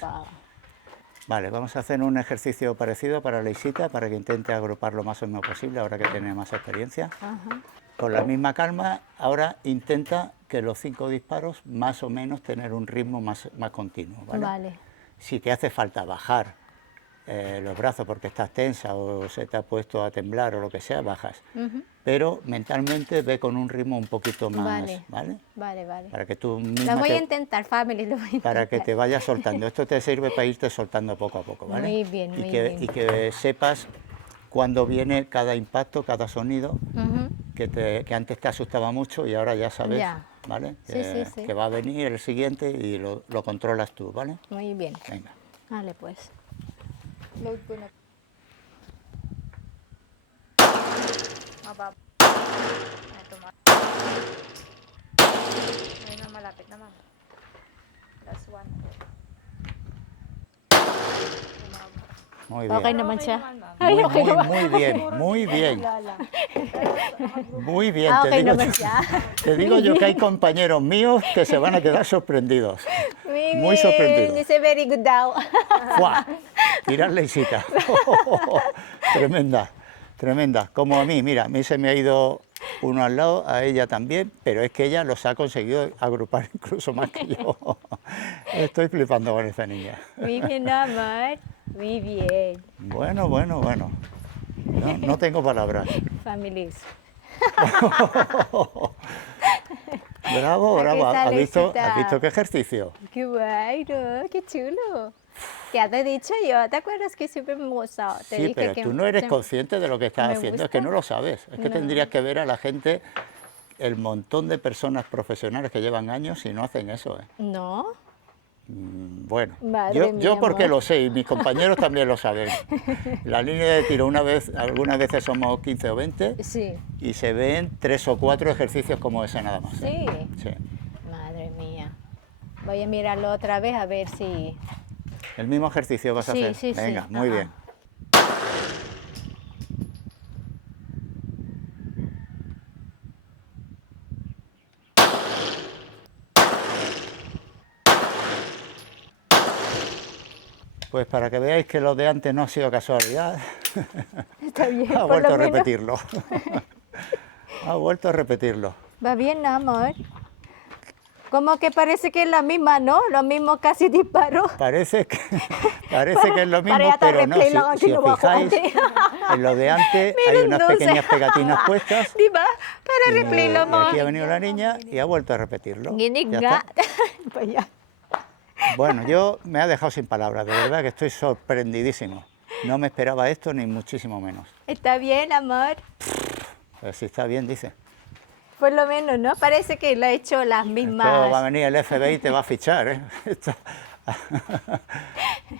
Vale, vamos a hacer un ejercicio parecido para Leisita, para que intente agrupar lo más o menos posible, ahora que tiene más experiencia. Ajá. Con la misma calma, ahora intenta que los 5 disparos más o menos tener un ritmo más continuo, ¿vale? Vale. Si te hace falta bajar los brazos porque estás tensa o se te ha puesto a temblar o lo que sea, bajas. Pero mentalmente ve con un ritmo un poquito más, Vale. ¿vale? Vale, vale. Para que tú Lo misma voy te- a intentar, family, lo voy a intentar. para que te vayas soltando. Esto te sirve para irte soltando poco a poco, ¿vale? Muy bien, muy y que, bien. Y que sepas cuándo viene cada impacto, cada sonido, Ujú. que antes te asustaba mucho y ahora ya sabes Ya. ¿vale? Sí, Que, sí, sí. que va a venir el siguiente y lo controlas tú, ¿vale? Muy bien. Venga. Vale, pues. Load ko na. Mababa. Ito, Ayun na, malapit na, ma'am. Last one. Muy bien. Okay naman siya. Muy, Ay, okay muy, naman. muy bien, muy bien. Muy bien, te Okay digo, naman yo, siya. te digo yo que hay compañeros míos que se van a quedar sorprendidos. Muy Muy bien. sorprendidos. Dice very good daw. ¡Fua! Tirar leisita. Tremenda, tremenda. Como a mí, mira, a mí se me ha ido uno al lado, a ella también, pero es que ella los ha conseguido agrupar incluso más que yo. Estoy flipando con esta niña. Muy bien naman. Muy bien. Bueno, bueno, bueno. No tengo palabras. Families. Bravo, Aquí bravo. está ¿Has visto, Luisita. has visto qué ejercicio? Qué guay, ¿no? Qué chulo. Ya te he dicho yo, ¿te acuerdas que siempre me gustaba? Te Sí, dije pero que tú no eres siempre- consciente de lo que estás me haciendo, es gusta. que no lo sabes. Es que No. tendrías que ver a la gente, el montón de personas profesionales que llevan años y no hacen eso. No. Bueno, Madre yo mía, porque amor. lo sé y mis compañeros también lo saben. La línea de tiro, algunas veces somos 15 o 20 Sí. y se ven 3 o 4 ejercicios como ese nada más. Sí. Sí. Madre mía. Voy a mirarlo otra vez a ver si... El mismo ejercicio vas a Sí, hacer. sí, sí. Venga, muy Ajá. bien. Pues para que veáis que lo de antes no ha sido casualidad, Está bien, ha por vuelto lo a menos. repetirlo. Ha vuelto a repetirlo. Va bien, ¿no, amor? Como que parece que es la misma, ¿no? Lo mismo casi disparo. Parece que es lo mismo, Para pero no. replay Si, lang ang si os ginawa ko, fijáis, ate. en lo de antes hay Meron unas doon pequeñas sa- pegatinas puestas. Di ba? Para Y, replay y lang mo. aquí ha venido la niña y ha vuelto a repetirlo. Ginig Ya nga. está. Vaya. Bueno, yo me ha dejado sin palabras, de verdad que estoy sorprendidísimo. No me esperaba esto ni muchísimo menos. Está bien, amor. Pero si está bien, dice. Por lo menos, ¿no? Parece que lo ha hecho las Esto mismas. va a venir el FBI y te va a fichar, ¿eh? Esto-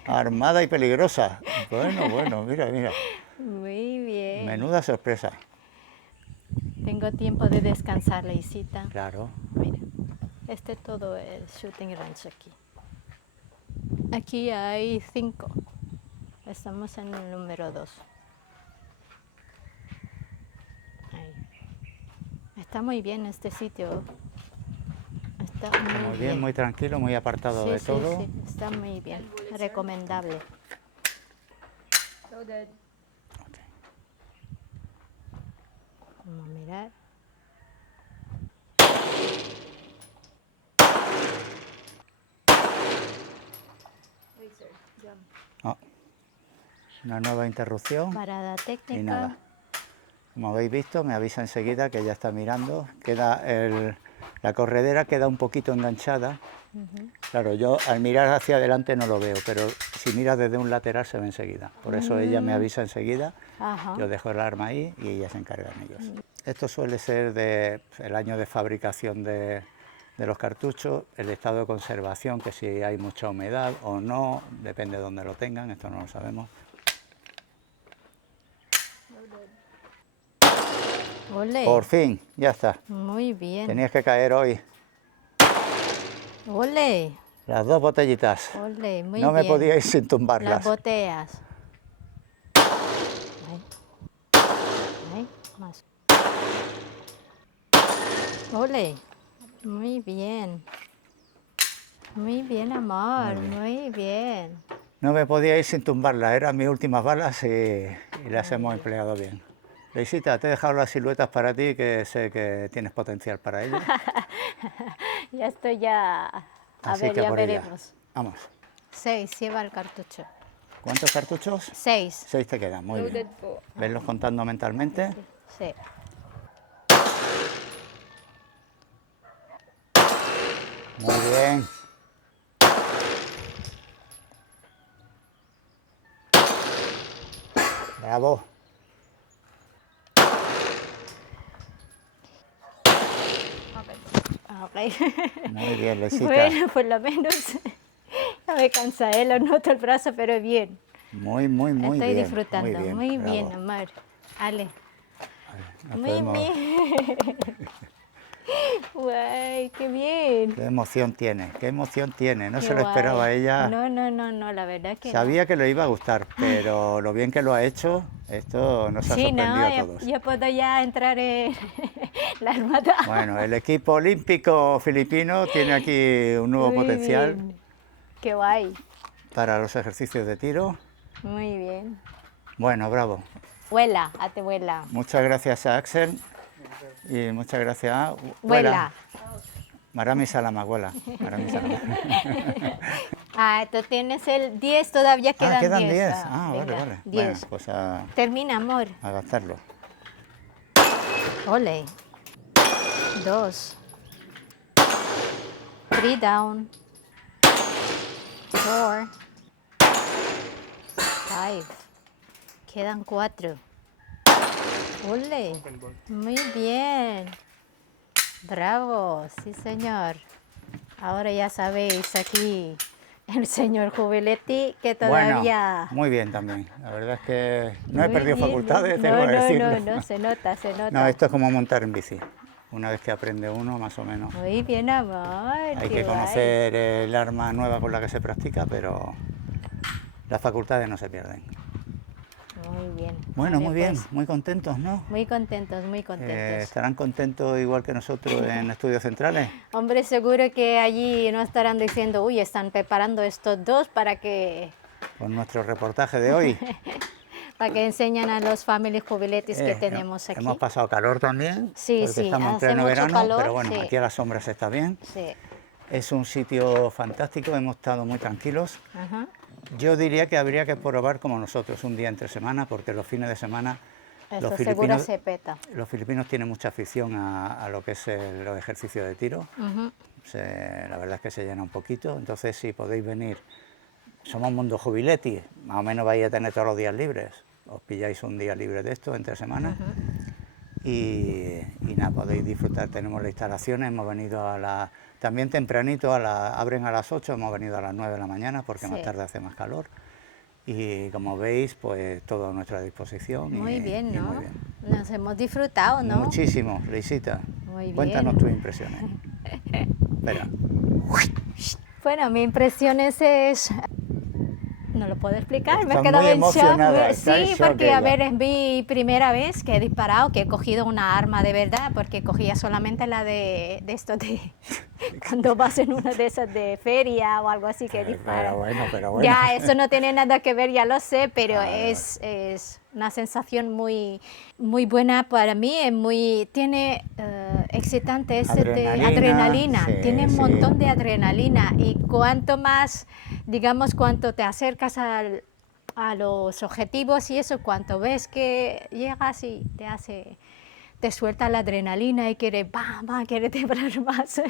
Armada y peligrosa. Bueno, bueno, mira, mira. Muy bien. Menuda sorpresa. Tengo tiempo de descansar, Leisita. Claro. Mira, este todo el shooting range aquí. Aquí hay 5. Estamos en el número 2. Ahí. Está muy bien este sitio. Está muy, Muy bien, muy tranquilo, muy apartado Sí, de sí, todo. sí, está muy bien. Recomendable. Loaded. Vamos a mirar. Wait, sir. Jump. Ah, una nueva interrupción Parada técnica. y nada. Como habéis visto, me avisa enseguida que ya está mirando. La corredera queda un poquito enganchada. Claro, yo al mirar hacia adelante no lo veo, pero si miras desde un lateral se ve enseguida. Por eso ella me avisa enseguida. Ajá. Yo dejo el arma ahí y ella se encargan ellos. Esto suele ser el año de fabricación de los cartuchos, el estado de conservación, que si hay mucha humedad o no, depende de dónde lo tengan, esto no lo sabemos. Ole. Por fin, ya está. Muy bien. Tenías que caer hoy. Ole. Las 2 botellitas. Ole, muy No bien. me podía ir sin Las tumbarlas. botellas. Ahí. Ahí, más. Ole. Muy bien. Muy bien, amor. Muy bien. No me podía ir sin tumbarlas. Eran mis últimas balas y las hemos empleado bien. Leisita, te he dejado las siluetas para ti, que sé que tienes potencial para ello. Ya estoy ya. A Así ver, que ya por ella. veremos. Vamos. 6 lleva el cartucho. ¿Cuántos cartuchos? 6. 6 te quedan, muy Loaded bien. po. Venlos contando mentalmente. Sí. Muy bien. Bravo. Okay. ok. Muy bien, Luisita. Bueno, por lo menos ya me cansa, lo noto el brazo, pero bien. Muy, muy, muy Estoy bien. disfrutando, muy bien, bravo. amor. Ale. Nos Muy podemos- bien. Guay, qué bien. Qué emoción tiene. No Qué se lo esperaba guay. ella. No, la verdad que no. Sabía que le iba a gustar, pero lo bien que lo ha hecho, esto nos ha Sí, sorprendido no, a todos. yo puedo ya entrar en la armada. Bueno, el equipo olímpico filipino tiene aquí un nuevo Muy potencial bien. Qué guay. para los ejercicios de tiro. Muy bien. Bueno, bravo. Vuela, hazte vuela. Muchas gracias a Axel y muchas gracias a... Vuela. Marami Salama, vuela. Marami Salama. Ah, tú tienes el 10, todavía quedan 10. Quedan 10. Venga, Vale. 10. Bueno, pues a Termina, amor. gastarlo. Ole. 2. 3 down. 4. 5. Quedan 4. Ole. Open ball. Muy bien. Bravo, sí señor. Ahora ya sabéis aquí el señor Jubiletti que todavía... Bueno, muy bien también. La verdad es que no he Muy perdido bien, facultades, no, tengo que no, decirlo. no, se nota, se nota. No, esto es como montar en bici. Una vez que aprende uno, más o menos. Muy bien, amor. Hay qué que guay. conocer el arma nueva con la que se practica, pero las facultades no se pierden. Muy bien. Bueno, Vale, muy bien, pues, muy contentos, ¿no? muy contentos, muy contentos. ¿Estarán contentos igual que nosotros en Estudios Centrales? Hombre, seguro que allí no estarán diciendo, uy, están preparando estos dos para que Con nuestro reportaje de hoy. enseñen a los families jubiletis que tenemos aquí. Hemos pasado calor también, Sí, porque sí, estamos en hace pleno mucho verano, calor, pero bueno, sí. aquí a las sombras está bien. Sí. Es un sitio fantástico, hemos estado muy tranquilos. Ajá. Yo diría que habría que probar como nosotros, un día entre semana, porque los fines de semana Esto seguro se peta. los filipinos tienen mucha afición a lo que es los ejercicios de tiro. Ujú. La verdad es que se llena un poquito, entonces si podéis venir, somos Mundo Jubiletti, más o menos vais a tener todos los días libres, os pilláis un día libre de esto entre semanas y nada, podéis disfrutar, tenemos las instalaciones, hemos venido también tempranito, abren a las 8, hemos venido a las 9 de la mañana porque más Sí. tarde hace más calor y como veis, pues todo a nuestra disposición. Muy y bien, ¿no? muy bien. Nos hemos disfrutado, ¿no? Muchísimo, Luisita. Muy bien. Cuéntanos tus impresiones. Espera. Bueno, mi impresión es... No lo puedo explicar, me he Estás quedado muy en shock. emocionada, está en Sí, shock porque a ella. ver, es mi primera vez que he disparado, que he cogido una arma de verdad, porque cogía solamente la de esto de... Cuando vas en una de esas de feria o algo así que disparas. Pero bueno. Ya, eso no tiene nada que ver, ya lo sé, pero Vale, es una sensación muy, muy buena para mí, tiene excitante ese de adrenalina, sí, tiene un sí. montón de adrenalina y cuanto más, digamos, cuanto te acercas a los objetivos y eso, cuanto ves que llegas y te suelta la adrenalina y quiere temblar más.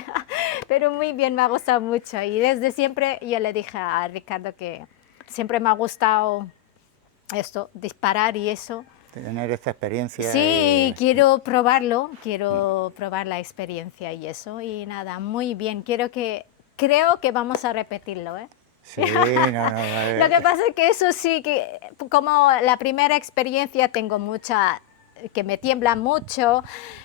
Pero muy bien, me ha gustado mucho. Y desde siempre yo le dije a Ricardo que siempre me ha gustado esto, disparar y eso. Tener esta experiencia. Sí, quiero probarlo, quiero probar la experiencia y eso. Y nada, muy bien. Creo que vamos a repetirlo, ¿eh? Sí, no. Lo que pasa es que eso sí, que como la primera experiencia tengo que me tiembla mucho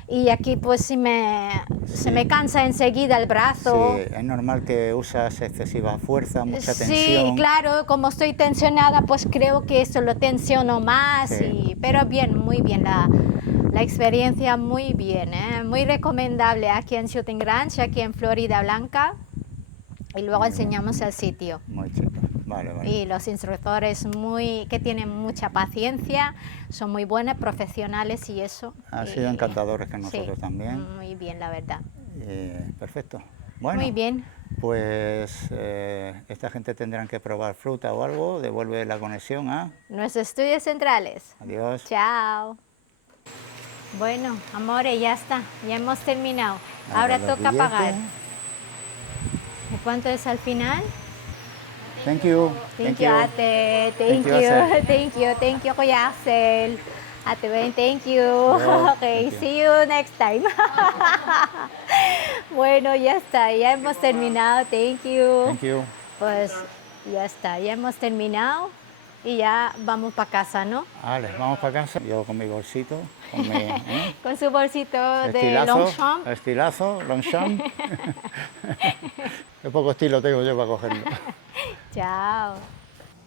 y aquí pues se me cansa enseguida el brazo. Sí, es normal que usas excesiva fuerza, mucha Sí, tensión. claro, como estoy tensionada, pues creo que eso lo tensiono más, Sí. pero bien, muy bien, la experiencia muy bien, ¿eh? Muy recomendable aquí en Shooting Ranch, aquí en Florida Blanca, y luego enseñamos el sitio. Muy chulo. Vale. Y los instructores que tienen mucha paciencia, son muy buenos, profesionales y eso. Han Y- sido encantadores con sí, nosotros también. Muy bien, la verdad. Perfecto. Bueno, Muy bien. Pues esta gente tendrán que probar fruta o algo, devuelve la conexión a... Nuestros estudios centrales. Adiós. Chao. Bueno, amores, ya está, ya hemos terminado. Ahora Ahora los toca billetes. pagar. ¿Y cuánto es al final? Thank you. Thank you, Ate. Thank you, you, Axel. thank you, Kuya Axel. Ate Ben, thank you. Yeah, Okay, thank you. see you next time. Bueno, ya está, ya hemos terminado. Thank you. Thank you. Pues ya está, ya hemos terminado y ya vamos para casa, ¿no? Vale, vamos para casa. Yo con mi bolsito, con mi Con su bolsito de Longchamp. estilazo, Longchamp. Qué poco estilo tengo yo para cogerlo. Chao.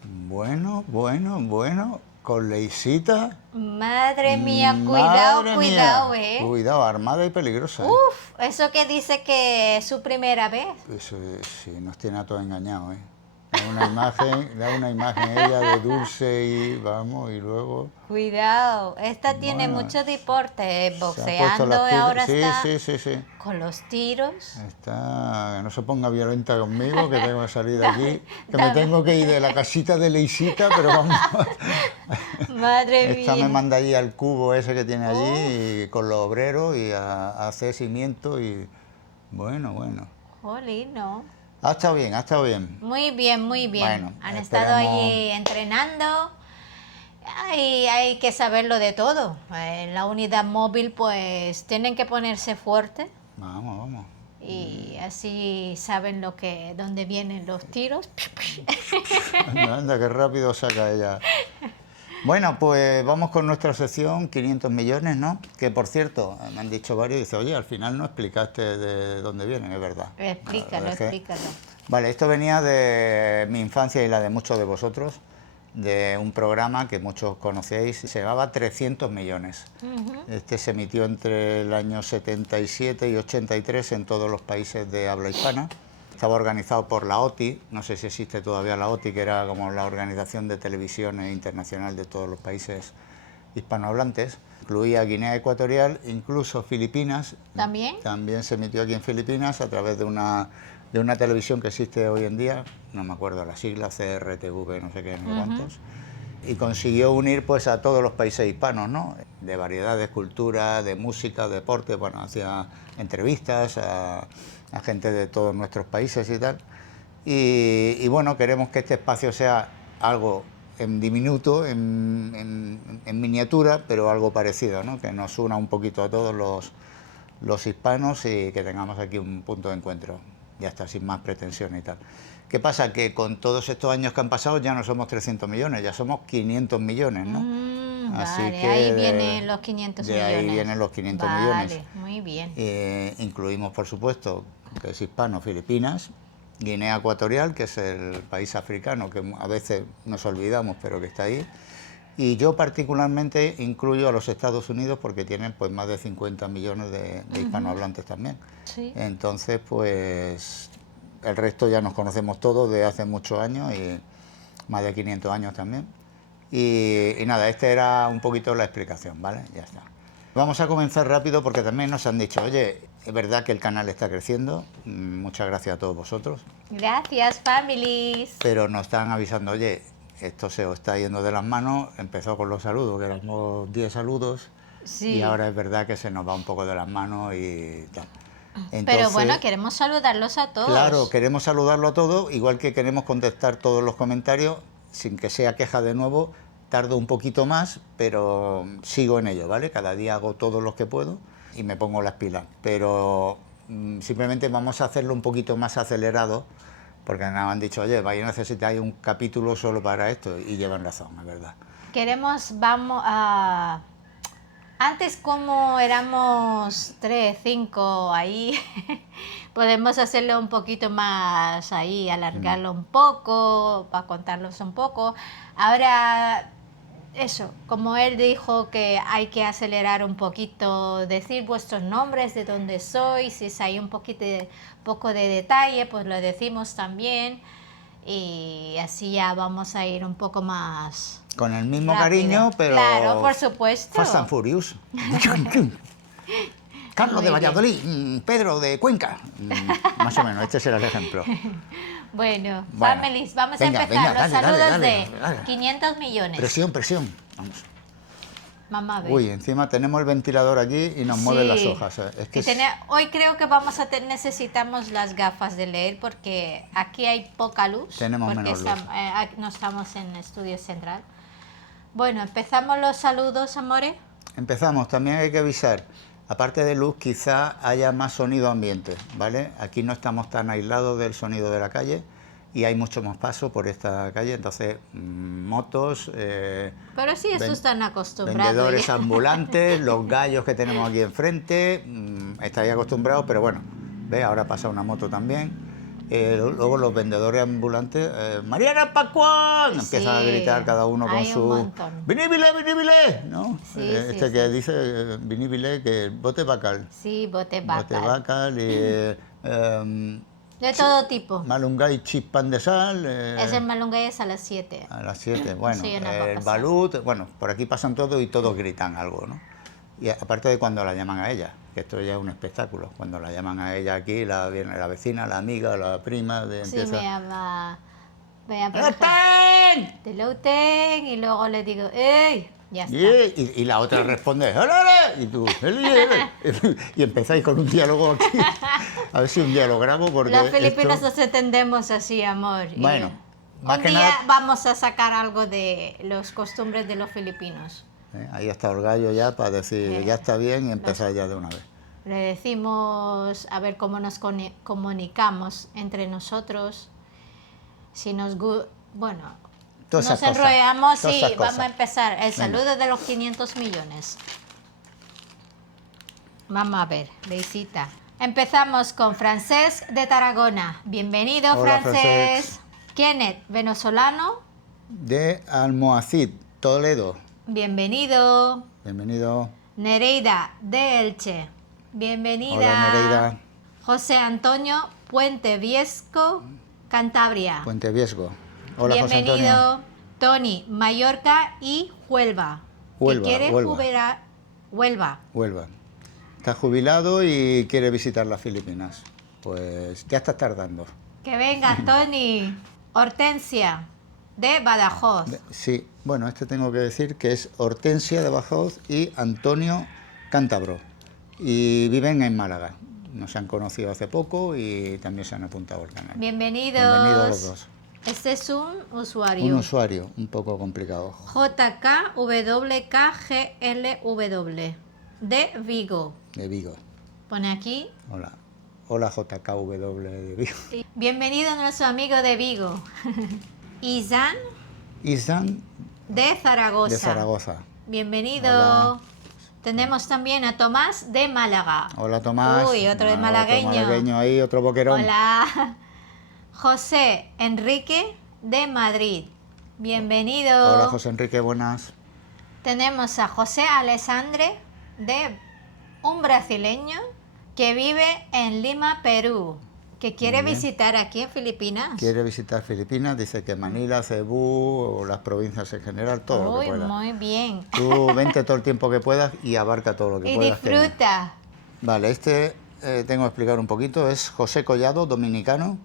Bueno, bueno, bueno, con Leisita. Madre mía, cuidado, Madre cuidado, mía. Cuidado, armada y peligrosa. Uf, eso que dice que es su primera vez. Eso sí, nos tiene a todos engañados, ¿eh? Da una imagen ella de dulce y vamos, y luego... Cuidado, esta tiene Bueno, mucho deporte, se ha puesto boxeando las pilas. ahora Sí, está sí. con los tiros. Está, que no se ponga violenta conmigo, que tengo que salir de aquí, que me tengo que ir de la casita de Leisita, pero vamos. Madre Esta me mía. manda allí al cubo ese que tiene allí y con los obreros y a hacer cimiento y bueno. Jolín, no. Ha estado bien, ha estado bien. Muy bien, muy bien. Bueno, Han estado allí entrenando. Hay que saberlo de todo. En la unidad móvil, pues tienen que ponerse fuerte Vamos. y así saben dónde vienen los tiros. Anda, qué rápido saca ella. Bueno, pues vamos con nuestra sección 500 millones, ¿no? Que por cierto, me han dicho varios, dice, oye, al final no explicaste de dónde vienen, es verdad. Explícalo, Es que- explícalo. Vale, esto venía de mi infancia y la de muchos de vosotros, de un programa que muchos conocéis, se llamaba 300 millones. Este se emitió entre el año 77 y 83 en todos los países de habla hispana. Estaba organizado por la OTI, no sé si existe todavía la OTI, que era como la organización de televisión internacional de todos los países hispanohablantes. Incluía Guinea Ecuatorial, incluso Filipinas. ¿También? También se emitió aquí en Filipinas a través de una televisión que existe hoy en día, no me acuerdo la sigla, CRTV, no sé qué, no sé cuántos. Y consiguió unir pues a todos los países hispanos, ¿no? De variedades, cultura, de música, deporte, bueno, hacía entrevistas a gente de todos nuestros países y tal. Y bueno, queremos que este espacio sea algo en diminuto, en miniatura, pero algo parecido, ¿no? Que nos una un poquito a todos los hispanos y que tengamos aquí un punto de encuentro. Ya está, sin más pretensión y tal. ¿Qué pasa? Que con todos estos años que han pasado ya no somos 300 millones, ya somos 500 millones, ¿no? Vale, ahí vienen los 500 de millones. ahí vienen los 500 vale, millones. Muy bien. Incluimos, por supuesto, que es hispano, Filipinas, Guinea Ecuatorial, que es el país africano que a veces nos olvidamos, pero que está ahí. Y yo particularmente incluyo a los Estados Unidos porque tienen pues más de 50 millones de hispanohablantes también. Sí. Entonces, pues el resto ya nos conocemos todos de hace muchos años y más de 500 años también. Y nada, esta era un poquito la explicación, ¿vale? Ya está. Vamos a comenzar rápido porque también nos han dicho, oye, es verdad que el canal está creciendo, muchas gracias a todos vosotros, Gracias, families. pero nos están avisando, oye, esto se os está yendo de las manos, empezó con los saludos, que éramos 10 saludos, Sí. y ahora es verdad que se nos va un poco de las manos y tal. Pero Entonces, bueno, queremos saludarlos a todos. claro, queremos saludarlo a todos, igual que queremos contestar todos los comentarios, sin que sea queja de nuevo, tardo un poquito más, pero sigo en ello, ¿vale? Cada día hago todos los que puedo y me pongo las pilas, pero simplemente vamos a hacerlo un poquito más acelerado, porque nos han dicho, oye, vais a necesitar un capítulo solo para esto, y llevan razón, es verdad. Vamos a... Antes como éramos 3, 5 ahí, podemos hacerlo un poquito más ahí, alargarlo un poco, para contarlos un poco. Ahora, eso, como él dijo que hay que acelerar un poquito, decir vuestros nombres, de dónde sois, si hay un poco de detalle, pues lo decimos también. Y así ya vamos a ir un poco más... Con el mismo rápido. cariño, pero... Claro, por supuesto. Fast and Furious. Carlos Muy de bien. Valladolid, Pedro de Cuenca. Más o menos, este será el ejemplo. Bueno, Bueno, families, vamos venga, a empezar. venga, Los dale, saludos dale, de dale. 500 millones. Presión. Vamos. Mamá, ve. Uy, encima tenemos el ventilador aquí y nos mueven las hojas. Es que Hoy creo que necesitamos las gafas de leer porque aquí hay poca luz. Tenemos porque menos luz. no estamos en estudio central. Bueno, empezamos los saludos, amores. Empezamos, también hay que avisar, aparte de luz quizá haya más sonido ambiente, ¿vale? Aquí no estamos tan aislados del sonido de la calle y hay mucho más paso por esta calle, entonces motos, Pero sí, eso están acostumbrados. vendedores ya. ambulantes, los gallos que tenemos aquí enfrente, estáis acostumbrados, pero bueno, ve, ahora pasa una moto también. Luego los vendedores ambulantes, ¡Mariana Pascual! Empiezan a Sí, gritar cada uno con hay un su... montón. ¡Vinibile, vinibile! ¿No? Sí, Este sí, que sí. dice vinibile, que bote bacal. Sí, bote Bote vaca. bacal y... De todo tipo. malungay chispan de sal. Es el malungay es a las 7. A las 7, bueno, Sí, no va a el pasar. balut, bueno, por aquí pasan todos y todos gritan algo, ¿no? Y aparte de cuando la llaman a ella, que esto ya es un espectáculo, cuando la llaman a ella aquí, viene la vecina, la amiga, la prima, Sí, me llama... ¡Pen! Te lo ten, y luego le digo, ¡ey! Ya está. Y la otra responde, ¡Ole, ole! Y tú, "Ole, ole". Y empezáis con un diálogo aquí, a ver si un diálogo grabo, porque Los filipinos esto- nos entendemos así, amor. y Bueno, más un que día nada- vamos a sacar algo de las costumbres de los filipinos. Ahí está el gallo ya para decir, ya está bien y empezar ya de una vez. Le decimos a ver cómo nos comunicamos entre nosotros. Si nos bueno, Todas nos esas cosas, enrollamos todas y esas vamos a cosas. empezar. El Venga. saludo de los 500 millones. Vamos a ver, visita. Empezamos con Francesc de Tarragona. Bienvenido, Hola, Francesc. Francesc. Kenneth, venezolano. De Almohacid, Toledo. Bienvenido. Bienvenido. Nereida de Elche. Bienvenida. Hola, Nereida. José Antonio Puente Viesco, Cantabria. Puente Viesgo. Hola, José Bienvenido. Antonio. Tony, Mallorca y Huelva. Huelva, Que quiere Huelva. Huelva. Huelva. Está jubilado y quiere visitar las Filipinas. Pues ya está tardando. Que venga, Tony. Hortensia, de Badajoz. Sí, bueno, este tengo que decir que es Hortensia de Badajoz y Antonio Cántabro. Y viven en Málaga. Nos han conocido hace poco y también se han apuntado al canal. Bienvenidos. Bienvenidos los dos. Este es un usuario. Un usuario un poco complicado. JKWKGLW, de Vigo. De Vigo. Pone aquí. Hola. Hola JKW de Vigo. Bienvenido nuestro amigo de Vigo. Izan, Isan de Zaragoza. de Zaragoza. Bienvenido. Hola. Tenemos también a Tomás de Málaga. Hola Tomás. Uy, otro de Otro malagueño. malagueño ahí, otro boquerón. Hola. José Enrique de Madrid. Bienvenido. Hola José Enrique, buenas. Tenemos a José Alessandre, de un brasileño que vive en Lima, Perú, que quiere bien. visitar aquí en Filipinas. Quiere visitar Filipinas, dice que Manila, Cebú o las provincias en general, todo lo Uy, que pueda. muy bien. Tú vente todo el tiempo que puedas y abarca todo lo que Y puedas. que- disfruta. Vale, este tengo que explicar un poquito. Es José Collado, dominicano,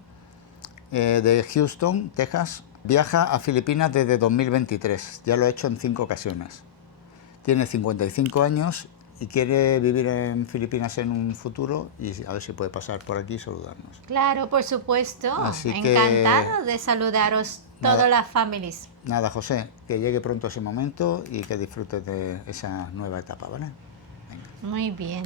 de Houston, Texas. Viaja a Filipinas desde 2023. Ya lo ha hecho en 5 ocasiones. Tiene 55 años y quiere vivir en Filipinas en un futuro y a ver si puede pasar por aquí y saludarnos. Claro, por supuesto. Así que- Encantado de saludaros Nada. todas las familias. Nada, José, que llegue pronto ese momento y que disfrutes de esa nueva etapa, ¿vale? Muy bien.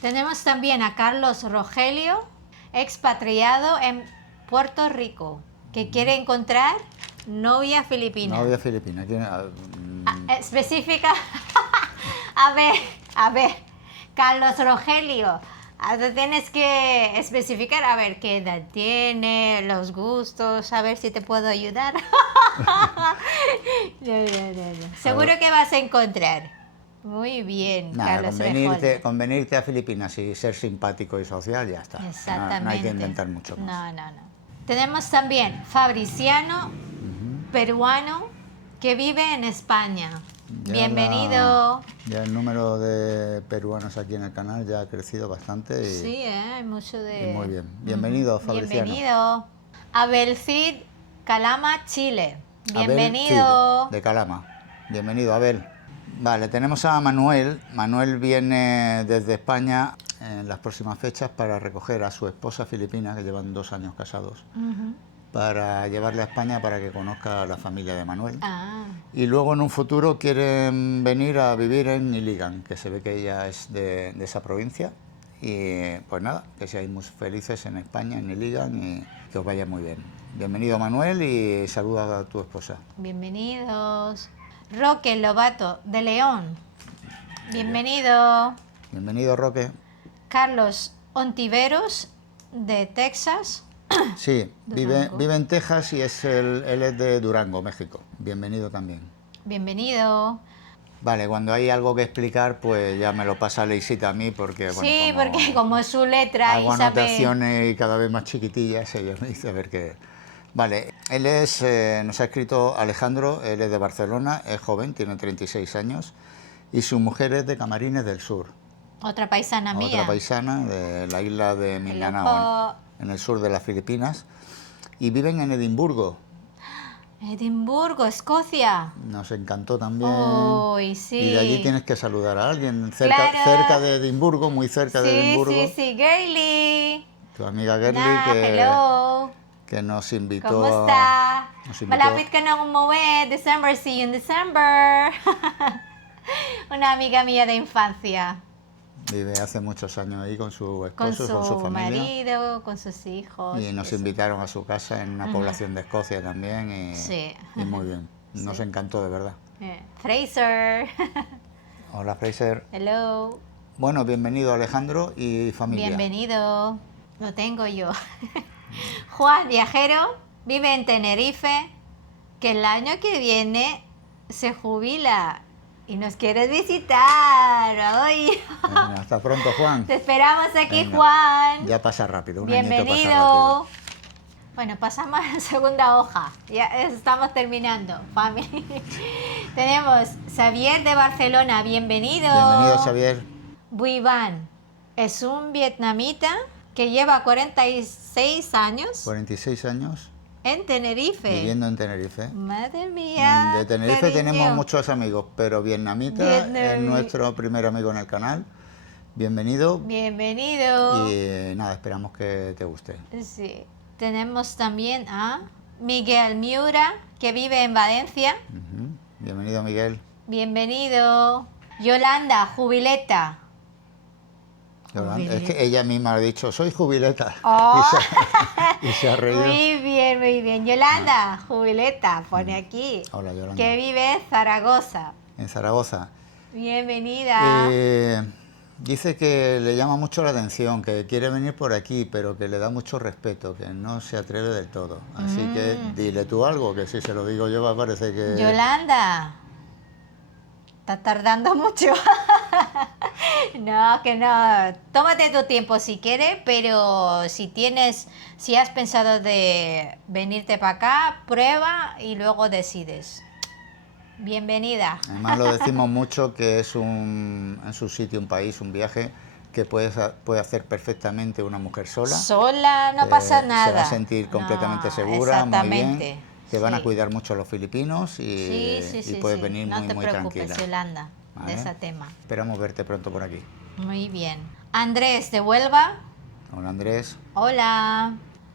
Tenemos también a Carlos Rogelio, expatriado en Puerto Rico, que quiere encontrar novia filipina. Novia filipina. Específica. a ver, Carlos Rogelio, tienes que especificar, a ver qué edad tiene, los gustos, a ver si te puedo ayudar. No. Seguro que vas a encontrar. Muy bien, Nada, Carlos convenirte a Filipinas y ser simpático y social, ya está. Exactamente. No hay que inventar mucho más. No. Tenemos también Fabriciano, peruano, que vive en España. Ya Bienvenido. Ya el número de peruanos aquí en el canal ya ha crecido bastante y, Sí, hay mucho de... y muy bien. Bienvenido, Fabriciano. Bienvenido. Abel Cid, Calama, Chile. Abel Bienvenido. Cid, de Calama. Bienvenido, Abel. Vale, tenemos a Manuel. Manuel viene desde España en las próximas fechas para recoger a su esposa filipina, que llevan 2 años casados. Ujú. para llevarle a España para que conozca a la familia de Manuel. Ah, Y luego en un futuro quieren venir a vivir en Iligan, que se ve que ella es de esa provincia. Y pues nada, que seáis muy felices en España, en Iligan, y que os vaya muy bien. Bienvenido Manuel y saluda a tu esposa. bienvenidos. Roque Lobato, de León. Bienvenido. Bienvenido Roque. Carlos Ontiveros, de Texas. Sí, Durango. vive en Texas y él es de Durango, México. Bienvenido también. Bienvenido. Vale, cuando hay algo que explicar, pues ya me lo pasa Leisita a mí, porque bueno, Sí, porque como es su letra hago y sabe... anotaciones y cada vez más chiquitillas, ella me dice a ver qué... Vale, él nos ha escrito Alejandro, él es de Barcelona, es joven, tiene 36 años, y su mujer es de Camarines del Sur, Otra paisana mía. otra paisana de la isla de Hello. Mindanao, en el sur de las Filipinas, y viven en Edimburgo. Edimburgo, Escocia. Nos encantó también. Uy, sí. Y de allí tienes que saludar a alguien Claro. cerca de Edimburgo, muy cerca de Edimburgo. Sí, Girly. Tu amiga Gerly Hello. que nos invitó. ¿Cómo está? Nos invitó. Malapit ka na umuwi. December, see you in December. Una amiga mía de infancia. Vive hace muchos años ahí con su Con esposo, con su su familia. marido, con sus hijos. Y nos eso. invitaron a su casa en una población de Escocia también. Y, Sí. y muy bien. Nos encantó de verdad. Fraser. Hola Fraser. Hello. Bueno, bienvenido Alejandro y familia. Bienvenido. Lo tengo yo. Juan Viajero vive en Tenerife, que el año que viene se jubila y nos quieres visitar. ¡Ay! Venga, hasta pronto Juan. Te esperamos aquí, Venga. Juan. Ya pasa rápido. Un añito pasa rápido. Bienvenido. Bueno, pasamos a la segunda hoja. Ya estamos terminando. Family. Tenemos Xavier de Barcelona. Bienvenido. Bienvenido Xavier. Buivan es un vietnamita que lleva 46 años 46 años. en Tenerife. Viviendo en Tenerife. Madre mía. De Tenerife cariño. tenemos muchos amigos, pero vietnamita es nuestro primer amigo en el canal. Bienvenido. Bienvenido. Y nada, esperamos que te guste. Sí. Tenemos también a Miguel Miura, que vive en Valencia. Ujú. Bienvenido Miguel. Bienvenido. Yolanda, jubileta. Es que ella misma ha dicho, soy jubileta. Oh. Y se ha reído. Muy bien, muy bien. Yolanda, jubileta, pone aquí. Hola Yolanda. Que vive en Zaragoza. En Zaragoza. Bienvenida. Dice que le llama mucho la atención, que quiere venir por aquí, pero que le da mucho respeto, que no se atreve del todo. Así que dile tú algo, que si se lo digo yo va a parecer que... Yolanda, está tardando mucho. No, que no. Tómate tu tiempo si quieres, pero si has pensado de venirte para acá, prueba y luego decides. Bienvenida. Además lo decimos mucho que es en su sitio, un país, un viaje que puede hacer perfectamente una mujer sola. Sola no pasa nada. Se va a sentir completamente No, segura, muy exactamente. bien. Te van a Sí. cuidar mucho los filipinos y puedes venir no muy, te muy preocupes, tranquila. Yolanda, ¿Vale? de ese tema. Esperamos verte pronto por aquí. Muy bien. Andrés de Huelva. Hola Andrés. Hola.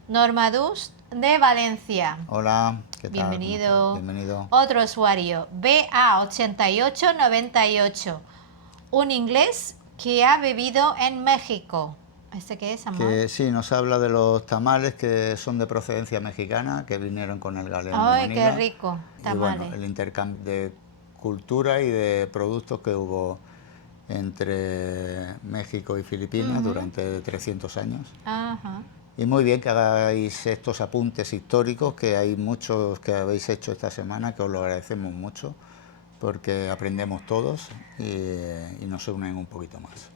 Norma Dust de Valencia. Hola. ¿Qué tal? Bienvenido. Bienvenido. Otro usuario, BA8898. Un inglés que ha vivido en México. ¿Este qué es, amor? Que sí, nos habla de los tamales que son de procedencia mexicana, que vinieron con el galeón de Ay, Manila. qué rico. Y Tamales. bueno, el intercambio de cultura y de productos que hubo entre México y Filipinas durante 300 años. Ajá. Y muy bien que hagáis estos apuntes históricos, que hay muchos que habéis hecho esta semana, que os lo agradecemos mucho, porque aprendemos todos y nos unen un poquito más.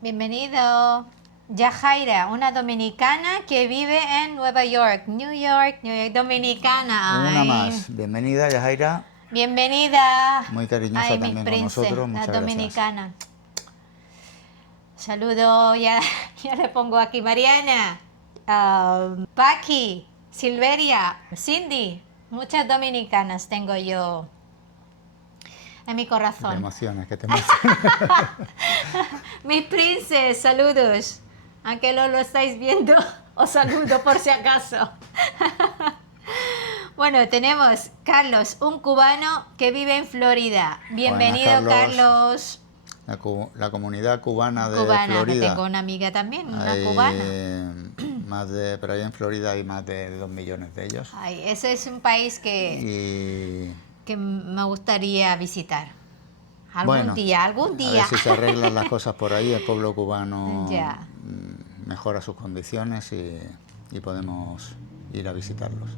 Bienvenido. Yajaira, una dominicana que vive en Nueva York. New York, dominicana. Una Ay. más. Bienvenida, Yajaira. Bienvenida. Muy cariñosa Ay, mi también con princesa, nosotros. la Muchas gracias. dominicana. Saludo, ya le pongo aquí Mariana, Paqui, Silveria, Cindy. Muchas dominicanas tengo yo en mi Te corazón. emocionas, que te emocionas. Mis princes, saludos. Aunque no lo estáis viendo, os saludo por si acaso. Bueno, tenemos Carlos, un cubano que vive en Florida. Bienvenido, Carlos. Carlos. La comunidad cubana de Cubana, que Florida. tengo una amiga también, una Hay cubana. pero allá en Florida hay más de 2 millones de ellos. Ay, ese es un país que Y me gustaría visitar. bueno, Algún a día. ver si se arreglan las cosas por ahí, el pueblo cubano Ya. mejora sus condiciones y podemos ir a visitarlos.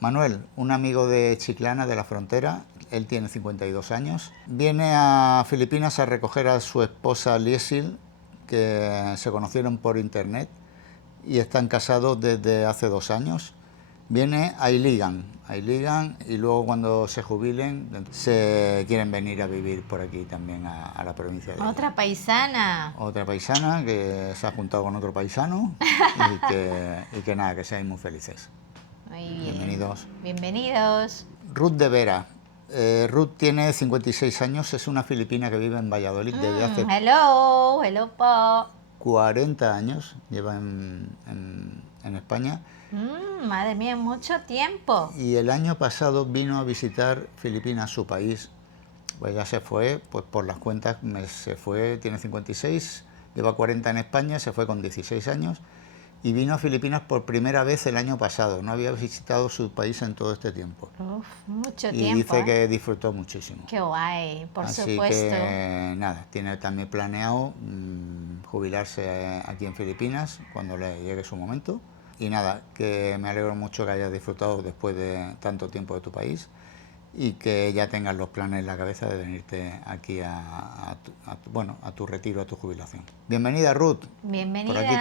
Manuel, un amigo de Chiclana, de la frontera, él tiene 52 años, viene a Filipinas a recoger a su esposa Liesil, que se conocieron por internet y están casados desde hace 2 años. Viene a ligan y luego cuando se jubilen se quieren venir a vivir por aquí también a la provincia de Otra paisana. Otra paisana que se ha juntado con otro paisano y que nada, que seáis muy felices. Muy bien. Bienvenidos. Bienvenidos. Ruth de Vera. Ruth tiene 56 años, es una filipina que vive en Valladolid desde hace Hello, Pa. 40 años, lleva en España. Madre mía, mucho tiempo. Y el año pasado vino a visitar Filipinas, su país. Pues ya se fue, pues por las cuentas se fue, tiene 56, lleva 40 en España, se fue con 16 años y vino a Filipinas por primera vez el año pasado. No había visitado su país en todo este tiempo. Uf, mucho Y tiempo. dice que disfrutó muchísimo. Qué guay, por Así supuesto. que nada, tiene también planeado jubilarse aquí en Filipinas cuando le llegue su momento. Y nada, que me alegro mucho que hayas disfrutado después de tanto tiempo de tu país y que ya tengas los planes en la cabeza de venirte aquí a tu retiro, a tu jubilación. Bienvenida, Ruth. Bienvenida. Por aquí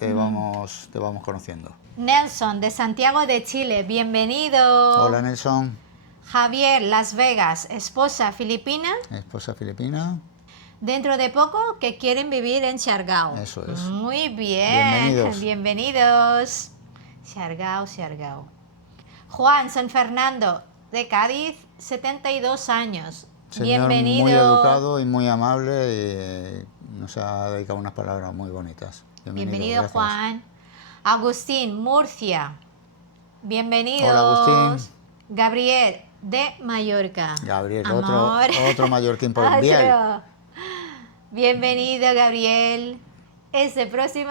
te vamos conociendo. Nelson, de Santiago de Chile, bienvenido. Hola, Nelson, Javier, Las Vegas, esposa filipina. esposa filipina. Dentro de poco que quieren vivir en Siargao. Eso es. Muy bien. Bienvenidos. Bienvenidos. Siargao. Juan San Fernando, de Cádiz, 72 años. Señor Bienvenido. muy educado y muy amable y nos ha dedicado unas palabras muy bonitas. Bienvenido, gracias. Juan. Agustín, Murcia. Bienvenidos. Hola, Agustín. Gabriel, de Mallorca. Gabriel, Amor. otro mallorquín por el Biel. Otro. Bienvenido, Gabriel. Este próximo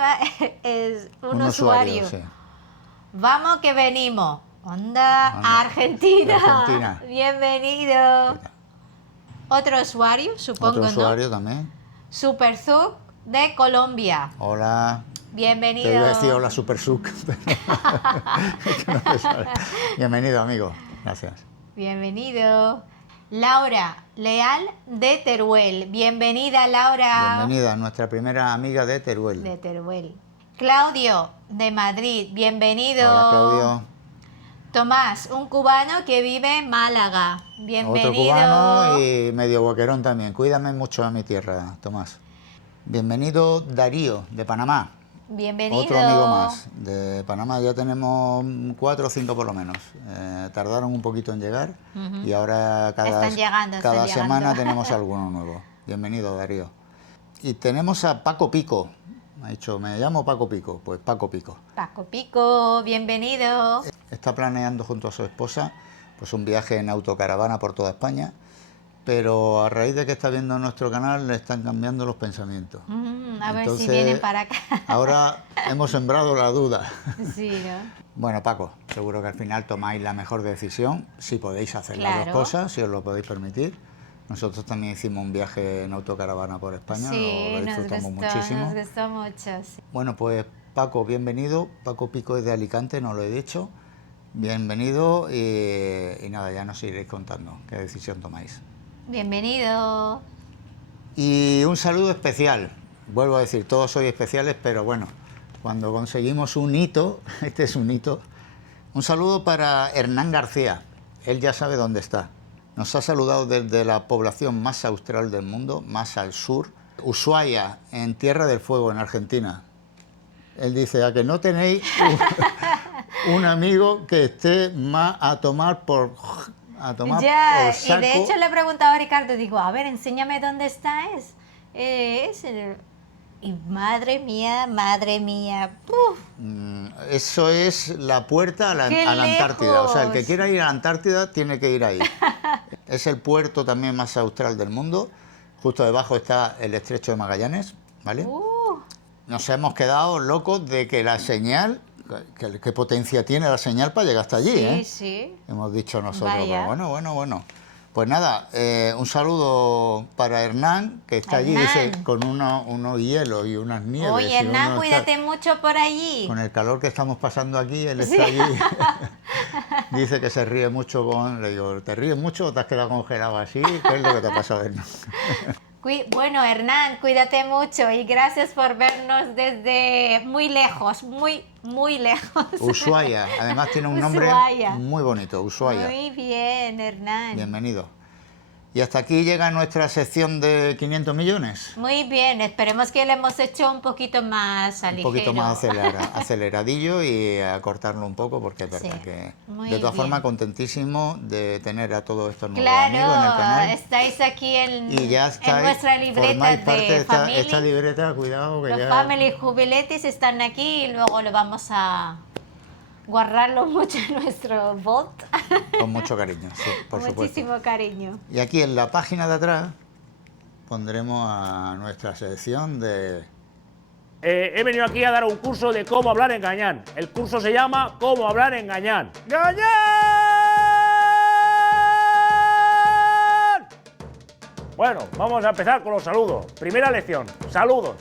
es un usuario. Sí. Vamos que venimos. Onda, Argentina. Argentina. Bienvenido. Otro usuario, supongo, Otro ¿no? usuario también. Superzuc de Colombia. Hola. Bienvenido. Te iba a decir hola Super Suc. Es que no me sale. Bienvenido, amigo. Gracias. Bienvenido. Laura Leal de Teruel. Bienvenida, Laura. Bienvenida, nuestra primera amiga de Teruel. De Teruel. Claudio de Madrid. Bienvenido. Hola, Claudio. Tomás, un cubano que vive en Málaga. Bienvenido. Otro cubano y medio boquerón también. Cuídame mucho a mi tierra, Tomás. Bienvenido, Darío, de Panamá. Bienvenido. Otro amigo más. De Panamá ya tenemos 4 o 5 por lo menos. Tardaron un poquito en llegar y ahora cada Están semana llegando. tenemos alguno nuevo. Bienvenido, Darío. Y tenemos a Paco Pico. Me ha dicho, me llamo Paco Pico. Pues Paco Pico. Paco Pico, bienvenido. Está planeando junto a su esposa pues un viaje en autocaravana por toda España, pero a raíz de que está viendo nuestro canal le están cambiando los pensamientos. A ver si Entonces, vienen para acá. Ahora hemos sembrado la duda. Sí, ¿no? Bueno, Paco, seguro que al final tomáis la mejor decisión, si podéis hacer las Claro. dos cosas, si os lo podéis permitir. Nosotros también hicimos un viaje en autocaravana por España, Sí, lo disfrutamos muchísimo. nos gustó mucho. Sí. Bueno, pues Paco, bienvenido. Paco Pico es de Alicante, no lo he dicho. Bienvenido y nada, ya nos iréis contando qué decisión tomáis. Bienvenido. Y un saludo especial. Vuelvo a decir, todos sois especiales, pero bueno, cuando conseguimos un hito, este es un hito. Un saludo para Hernán García. Él ya sabe dónde está. Nos ha saludado desde la población más austral del mundo, más al sur, Ushuaia, en Tierra del Fuego, en Argentina. Él dice, a que no tenéis un amigo que esté más a tomar por Ya, y saco. de hecho le he preguntado a Ricardo, digo, a ver, enséñame dónde está. Y madre mía, puf. eso es la puerta a la, ¡Qué a la Antártida. O sea, el que lejos! quiera ir a la Antártida tiene que ir ahí. Es el puerto también más austral del mundo. Justo debajo está el Estrecho de Magallanes, ¿vale? Nos hemos quedado locos de que la señal, qué potencia tiene la señal para llegar hasta allí, Sí, ¿eh? sí. Hemos dicho nosotros, Vaya. pero bueno. Pues nada, un saludo para Hernán, que está allí, Hernán. dice, con unos hielos y unas nieves. Oye, y Hernán, unos cuídate mucho por allí. Con el calor que estamos pasando aquí, él está allí. Dice que se ríe mucho le digo, ¿te ríes mucho o te has quedado congelado así? ¿Qué es lo que te ha pasado, Hernán? Bueno, Hernán, cuídate mucho y gracias por vernos desde muy lejos, muy lejos. Ushuaia, además tiene un nombre Ushuaia. muy bonito, Ushuaia. Muy bien, Hernán. Bienvenido. Y hasta aquí llega nuestra sección de 500 millones. Muy bien, esperemos que le hemos hecho un poquito más Un ligero. poquito más aceleradillo y a cortarlo un poco porque es verdad Sí, que... muy De todas bien. formas, contentísimo de tener a todos estos nuevos amigos en el Claro, canal. estáis aquí en, Y ya en nuestra libreta formáis parte de de Family. esta libreta, cuidado que Los ya... Family Jubiletis están aquí y luego lo vamos a guardarlo mucho en nuestro bot. Con mucho cariño, sí, por supuesto. Muchísimo cariño. Y aquí en la página de atrás pondremos a nuestra sección de... He venido aquí a dar un curso de cómo hablar en gañán. El curso se llama Cómo hablar en gañán. ¡Gañán! Bueno, vamos a empezar con los saludos. Primera lección, saludos.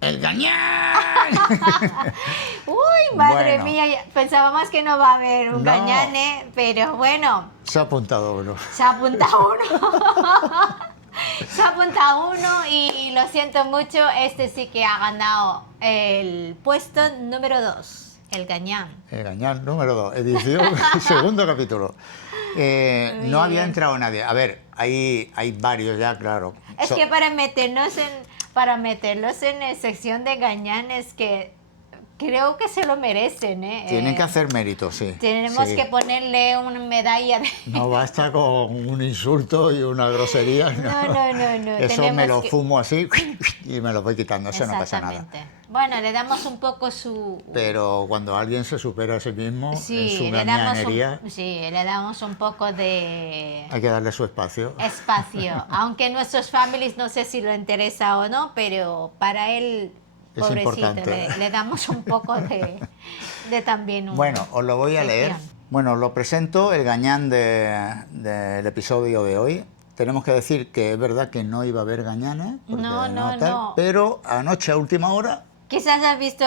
¡El gañán! Uy, madre Bueno. mía, pensábamos que no va a haber un No. gañane, pero bueno, Se ha apuntado uno. se ha apuntado uno. Se ha apuntado uno y lo siento mucho, este sí que ha ganado el puesto número 2, el gañán. El gañán número 2, edición, segundo capítulo. No había bien. entrado nadie. A ver, hay varios ya, claro. Es que para meterlos en la sección de gañanes que creo que se lo merecen, ¿eh? Tienen que hacer mérito, sí. Tenemos sí. que ponerle una medalla de... No basta con un insulto y una grosería. No. Eso tenemos me lo que- fumo así y me lo voy quitando, eso no pasa nada. Exactamente. Bueno, le damos un poco su... Pero cuando alguien se supera a sí mismo en Sí, su le damos gañanería, le damos un poco de hay que darle su espacio. espacio. Aunque nuestros families no sé si lo interesa o no, pero para él, Es pobrecito, importante. le damos un poco de también un... Bueno, os lo voy a leer. sección. Bueno, os lo presento, el gañán del episodio de hoy. Tenemos que decir que es verdad que no iba a haber gañanes, porque No. pero anoche a última hora Quizás has visto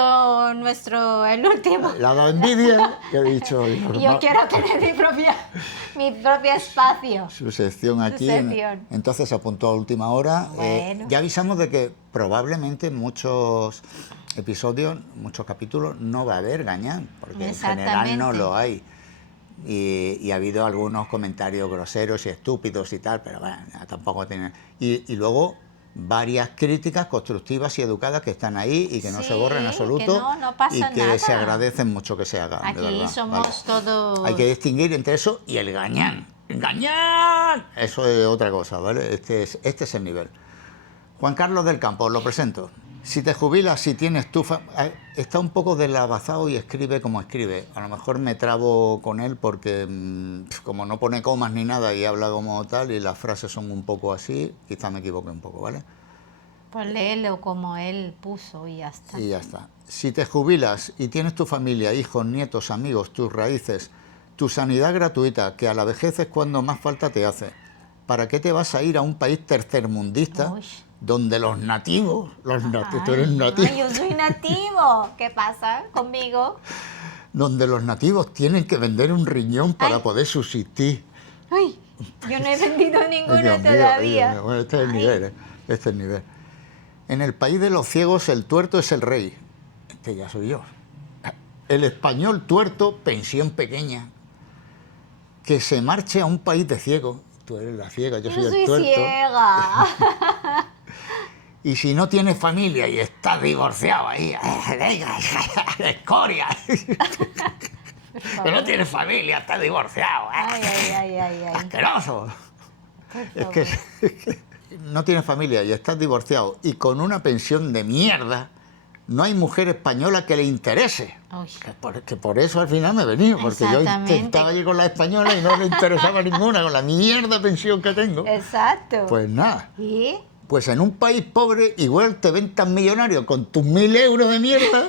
el último. le ha dado envidia y ha dicho, Y yo quiero tener mi propio espacio. su sección aquí. sección. Entonces apuntó a última hora. Bueno. Ya avisamos de que probablemente muchos episodios, muchos capítulos, no va a haber gañán, porque en general no Exactamente. lo hay. Y ha habido algunos comentarios groseros y estúpidos y tal, pero bueno, tampoco tienen... Y luego varias críticas constructivas y educadas que están ahí y que no se borran en Sí, absoluto que no pasa y que nada. se agradecen mucho que se hagan. de Aquí verdad, somos ¿vale? todos... Hay que distinguir entre eso y el gañán. ¡El gañán! Eso es otra cosa, ¿vale? Este es el nivel. Juan Carlos del Campo, os lo presento. Si te jubilas, si tienes tu... Está un poco deslavazado y escribe como escribe. A lo mejor me trabo con él porque como no pone comas ni nada y habla como tal y las frases son un poco así, quizá me equivoque un poco, ¿vale? Pues léelo como él puso y ya está. Y ya está. Si te jubilas y tienes tu familia, hijos, nietos, amigos, tus raíces, tu sanidad gratuita, que a la vejez es cuando más falta te hace, ¿para qué te vas a ir a un país tercermundista Uy. donde los nativos, tú eres nativo, Ay, yo soy nativo. ¿Qué pasa conmigo? donde los nativos tienen que vender un riñón para Ay. poder subsistir? Ay, yo no he vendido Ay, ninguno Dios mío, todavía. ay, Dios mío. Bueno, este es el Ay. nivel, ¿eh? Este es el nivel. En el país de los ciegos el tuerto es el rey. Este ya soy yo. El español tuerto, pensión pequeña. Que se marche a un país de ciegos. Tú eres la ciega, yo soy Yo el soy tuerto. ciega. Y si no tienes familia y estás divorciado ahí, escoria. Que no tienes familia, estás divorciado. Ay. Asqueroso. Por Es que no tienes familia y estás divorciado y con una pensión de mierda, no hay mujer española que le interese. Uy. Que por eso al final me he venido, porque yo Exactamente. estaba allí con la española y no le interesaba ninguna, con la mierda pensión que tengo. Exacto. Pues nada. ¿Y? Pues en un país pobre igual te ven tan millonario con tus 1000 euros de mierda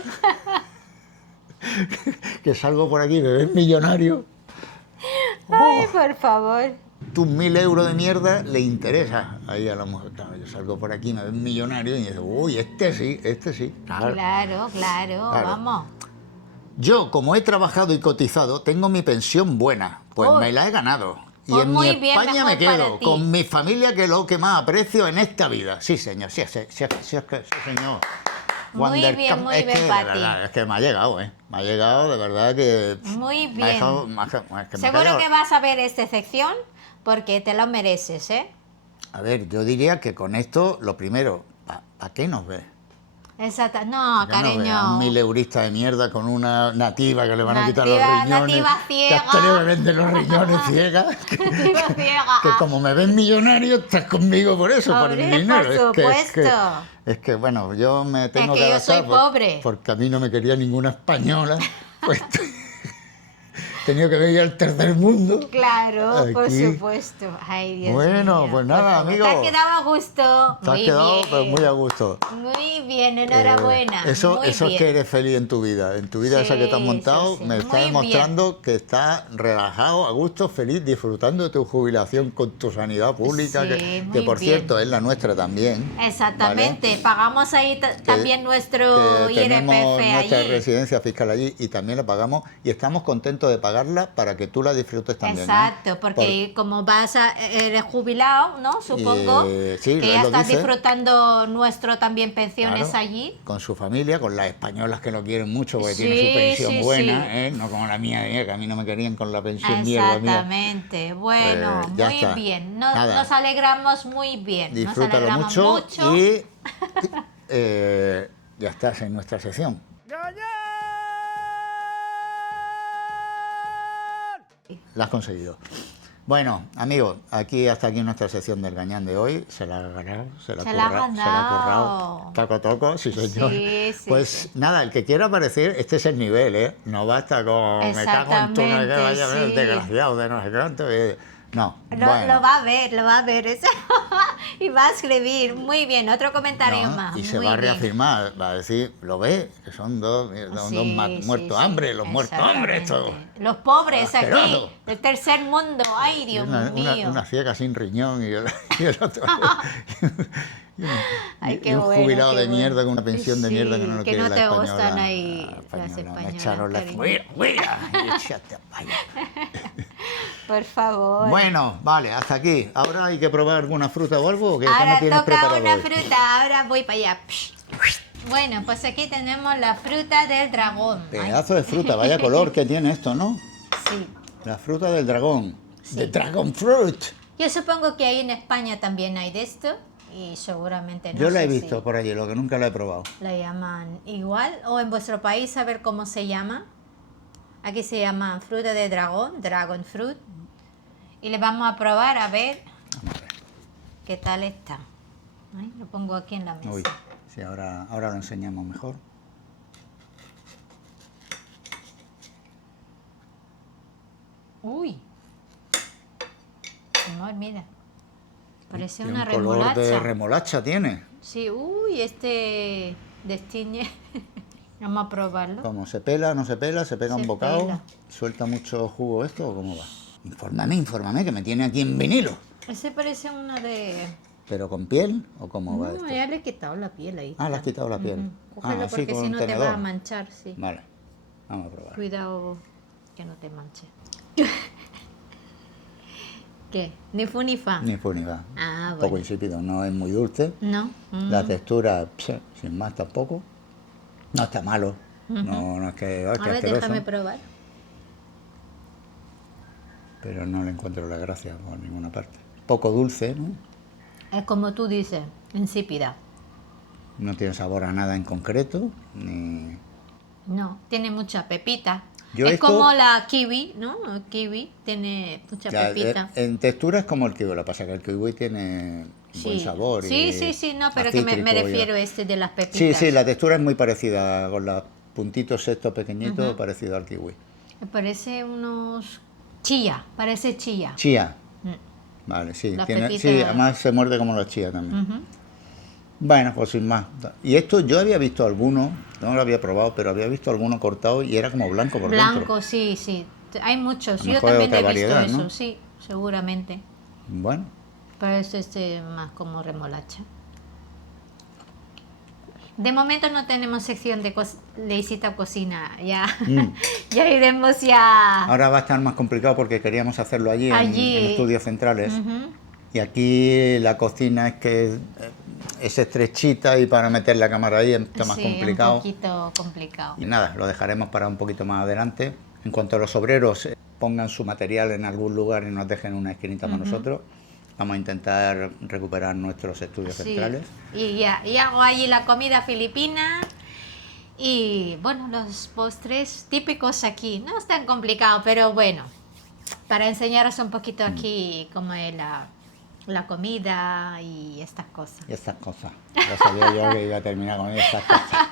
que salgo por aquí, me ven millonario. Ay, por favor. Tus 1000 euros de mierda le interesa ahí a la mujer. Claro, yo salgo por aquí, me ven millonario y dice, uy, este sí. Claro. Claro, vamos. Yo, como he trabajado y cotizado, tengo mi pensión buena, pues Uy. me la he ganado. Y Pues en muy mi bien, España mejor me para quedo, ti. con mi familia, que es lo que más aprecio en esta vida. Sí, señor, sí, señor. Muy bien, muy Es bien que, de para ti. verdad, es que me ha llegado, ¿eh? Me ha llegado, de verdad, que... Muy me ha bien. dejado- me ha- es que me ha Seguro callado. que vas a ver esta sección porque te lo mereces, ¿eh? A ver, yo diría que con esto, lo primero, ¿para qué nos ve? Exacto. No, ¿Para qué nos ve? A un cariño. 1000 eurista de mierda con una nativa que le van a quitar los Nativa- riñones. nativa Que ciega. hasta le venden los riñones ciega. Nativa ciega. Que como me ven millonario, estás conmigo por eso, por el Hombre, dinero. por Es supuesto. es que, bueno, yo me tengo que que yo adaptar soy pobre. porque a mí no me quería ninguna española. Pues he tenido que venir al tercer mundo. Claro, por Aquí. supuesto. Ay, Dios Bueno, mío, pues por nada, favor. amigo. Te has quedado a gusto. Te has Muy quedado bien. pues, muy a gusto. Muy bien, enhorabuena. Eso muy es bien. que eres feliz en tu vida. En tu vida esa que te has Sí, montado, sí, sí. me Muy está bien. demostrando que estás relajado, a gusto, feliz, disfrutando de tu jubilación con tu sanidad pública, Sí, que muy por bien. cierto es la nuestra también. Exactamente. Pagamos ahí también nuestro que IRPF tenemos nuestra allí. residencia fiscal allí y también la pagamos y estamos contentos de pagarla para que tú la disfrutes también. Exacto, porque como eres jubilado, ¿no? Supongo sí, que él ya lo estás dice. disfrutando nuestro también pensiones Claro, allí. con su familia, con las españolas que lo quieren mucho porque Sí, tiene su pensión sí, buena, sí. ¿eh? No como la mía, que a mí no me querían con la pensión mierda mía. Exactamente. Bueno, Pues ya muy está. bien. Nada. Nos alegramos muy bien. Nos Disfrútalo alegramos mucho y ya estás en nuestra sección. La has conseguido. Bueno, amigos, hasta aquí nuestra sección del Gañán de hoy. Se la ha ganado, se la ha currado. Taco toco, sí señor. Sí, sí, pues sí. nada, el que quiera aparecer, este es el nivel, ¿eh? No basta con me cago en tu Exactamente, vaya sí. desgraciado de no sé cuánto. No, Lo bueno. va a ver eso. Y va a escribir. Muy bien, otro comentario No, más. y se muy va a bien. reafirmar, va a decir, ¿lo ves? Que son dos Sí, muertos sí, hambre, sí, los muertos hambre, esto. exactamente. Los pobres aquí, Asqueroso. del tercer mundo. Ay, Dios mío. Una ciega sin riñón y el otro. Ay, qué y un bueno, jubilado qué de bueno. mierda con una pensión de mierda que no lo que quiere no la te española. gustan ahí La las española, me españolas, echaron la cariño. fuera. Y échate a vaya. Por favor. Bueno, vale, hasta aquí. Ahora hay que probar alguna fruta o algo. ¿O qué me Ahora tienes toca preparado una hoy? fruta, ahora voy para allá. Bueno, pues aquí tenemos la fruta del dragón. Ay, Pedazo de fruta, vaya color que tiene esto, ¿no? sí. La fruta del dragón. The dragon fruit. Yo supongo que ahí en España también hay de esto y seguramente no Yo la he sé visto si por allí, lo que nunca la he probado. la llaman igual o en vuestro país a ver cómo se llama. Aquí se llama fruta de dragón, dragon fruit. Y le vamos a probar a ver qué tal está. Ay, lo pongo aquí en la mesa. Uy, sí, ahora lo enseñamos mejor. Uy. Amor, mira. Parece Tiene una un color de remolacha. remolacha tiene. Sí, uy, este destiñe. Vamos a probarlo. ¿Cómo se pela, no se pela, se pega Se un bocado? pela. ¿Suelta mucho jugo esto o cómo va? Infórmame, que me tiene aquí en vinilo. Ese parece una de... ¿Pero con piel o cómo va No, esto? ya le he quitado la piel ahí. Ah, le has quitado la piel. Cógelo así porque con si un no te tenedor. va a manchar, sí. Vale, vamos a probar. Cuidado que no te manche. ¿Qué? Ni fu ni fa. Ni fu ni va. Ah, Un poco bueno. insípido, no es muy dulce. No. La textura, sin más tampoco. No está malo. No es que, A qué ver, asqueroso. déjame probar. Pero no le encuentro la gracia por ninguna parte. Poco dulce, ¿no? Es como tú dices, insípida. No tiene sabor a nada en concreto, ni... No, tiene mucha pepita. Yo es esto- como la kiwi, ¿no? El kiwi tiene mucha Ya, pepita. en textura es como el kiwi, lo que pasa es que el kiwi tiene buen sabor. Sí, y sí, sí, no, pero a que me cítrico y a- refiero a este de las pepitas. Sí, sí, la textura es muy parecida, con los puntitos estos pequeñitos, parecido al kiwi. Me parece unos... Chía, parece chía. Chía. Vale, sí, La tiene, pepita- sí, además se muerde como la chía también. Ujú. Bueno, pues sin más. Y esto yo había visto alguno, no lo había probado, pero había visto alguno cortado y era como blanco por dentro. Blanco, sí, sí. Hay muchos. A lo Yo mejor también otra he visto variedad, eso, ¿no? sí, seguramente. Bueno, Pero este es más como remolacha. De momento no tenemos sección de Leisita Cocina. Ya, ya iremos ya. ahora va a estar más complicado porque queríamos hacerlo allí, Allí. en Estudios Centrales. Ujú. Y aquí la cocina es que es estrechita y para meter la cámara ahí está más Sí, complicado. un poquito complicado. Y nada, lo dejaremos para un poquito más adelante. En cuanto a los obreros, pongan su material en algún lugar y nos dejen una esquinita para nosotros. Vamos a intentar recuperar nuestros estudios Sí, centrales. y ya, y hago allí la comida filipina y bueno, los postres típicos aquí. No es tan complicado, pero bueno, para enseñaros un poquito aquí cómo es la comida y estas cosas. Y estas cosas. Ya sabía yo que iba a terminar con estas cosas.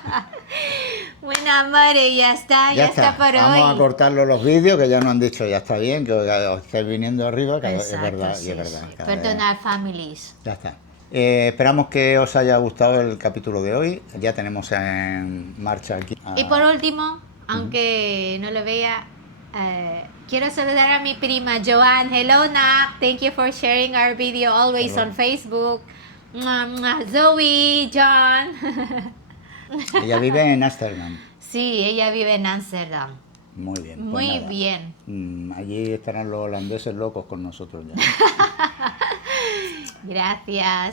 Bueno, amores, ya está por Vamos a hoy. cortarlo los vídeos, que ya nos han dicho ya está bien, que os estáis viniendo arriba, que es Exacto, verdad, sí, y es verdad. sí. cada vez- Perdonar, families. Ya está. Esperamos que os haya gustado el capítulo de hoy. Ya tenemos en marcha aquí. Y por último, aunque no lo vea, quiero saludar a mi prima Joanne. Hello, Nak. Thank you for sharing our video always Hello. on Facebook. Mwah, mwah. Zoe, John. Ella vive en Ámsterdam. Sí, ella vive en Ámsterdam. Muy bien. pues Muy nada. bien. Allí estarán los holandeses locos con nosotros ya.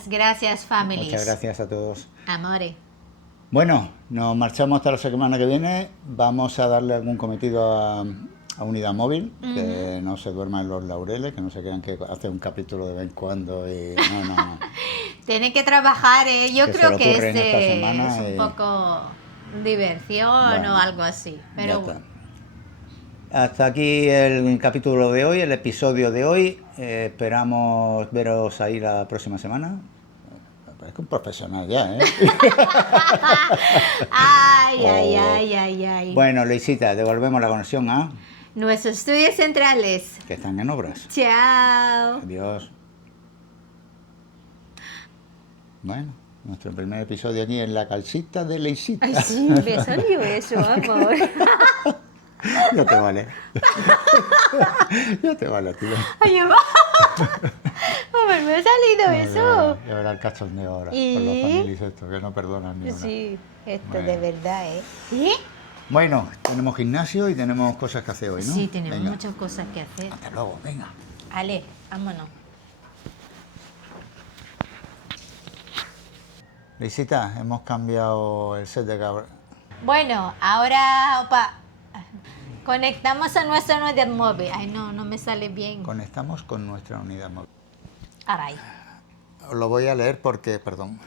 Gracias, families. Muchas gracias a todos. Amore. Bueno, nos marchamos hasta la semana que viene. Vamos a darle algún cometido a Unidad Móvil, que no se duerma en los laureles, que no se crean que hace un capítulo de vez en cuando. Y... No. Tiene que trabajar, ¿eh? Yo Que se creo le que ocurre en esta semana, es un poco diversión Bueno, o algo así. Pero Ya bueno. está. Hasta aquí el capítulo de hoy, el episodio de hoy. Esperamos veros ahí la próxima semana. Me parezco un profesional ya, ¿eh? Ay. Bueno, Luisita, devolvemos la conexión a... Nuestros estudios centrales. que están en obras. Chao. Adiós. Bueno, nuestro primer episodio aquí en la calcita de Leisita. Ay, sí, me salió eso, amor. Ya te vale. Ya te vale, tío. Ay, amor, me ha salido eso. Ya verá el cachondeo ahora con los ¿Y? familias estos, que no perdonan ni una. Sí, esto Bueno. de verdad, ¿eh? ¿Sí? Bueno, tenemos gimnasio y tenemos cosas que hacer hoy, ¿no? Sí, tenemos Venga. muchas cosas que hacer. Hasta luego, venga. Ale, vámonos. Luisita, hemos cambiado el set de cabra. Bueno, ahora, opa, conectamos a nuestro unidad móvil. Ay, no me sale bien. Conectamos con nuestra unidad móvil. Caray, Lo voy a leer porque, perdón,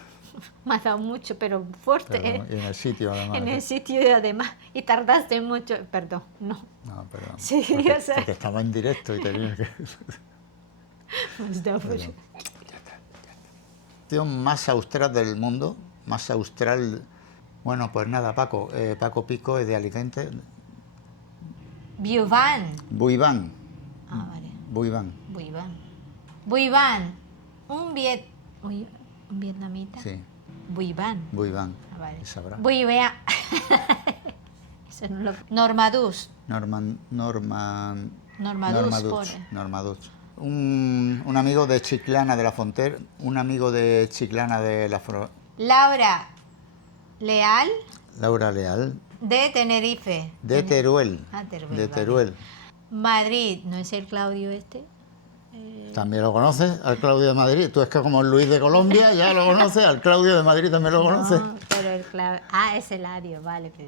me ha dado mucho, pero fuerte, perdón, y en el sitio además. En el sitio además, y tardaste mucho, perdón, no. No, perdón. Sí, porque, yo sé. porque estaba en directo y tenía que... Opción más austral del mundo, más austral. Bueno, pues nada, Paco. Paco Pico es de Alicante. Buivan. Buivan. Ah, vale. Buivan. Buivan. Un vietnamita. Sí, Buivan. Buivan. Ah, vale. Sabrá. Buivea. Eso no lo... Normadus. Normadus. pone. Normadus. Un amigo de Chiclana de la Frontera, un amigo de Chiclana de la Frontera. Laura Leal Laura Leal, de Tenerife. de Teruel. Ah, Teruel, De vale. Teruel. Madrid, ¿no es el Claudio este? ¿También lo conoces? Al Claudio de Madrid. Tú es que como el Luis de Colombia, ya lo conoces. Al Claudio de Madrid también lo conoces. No, pero el Claudio... Ah, es Eladio, vale.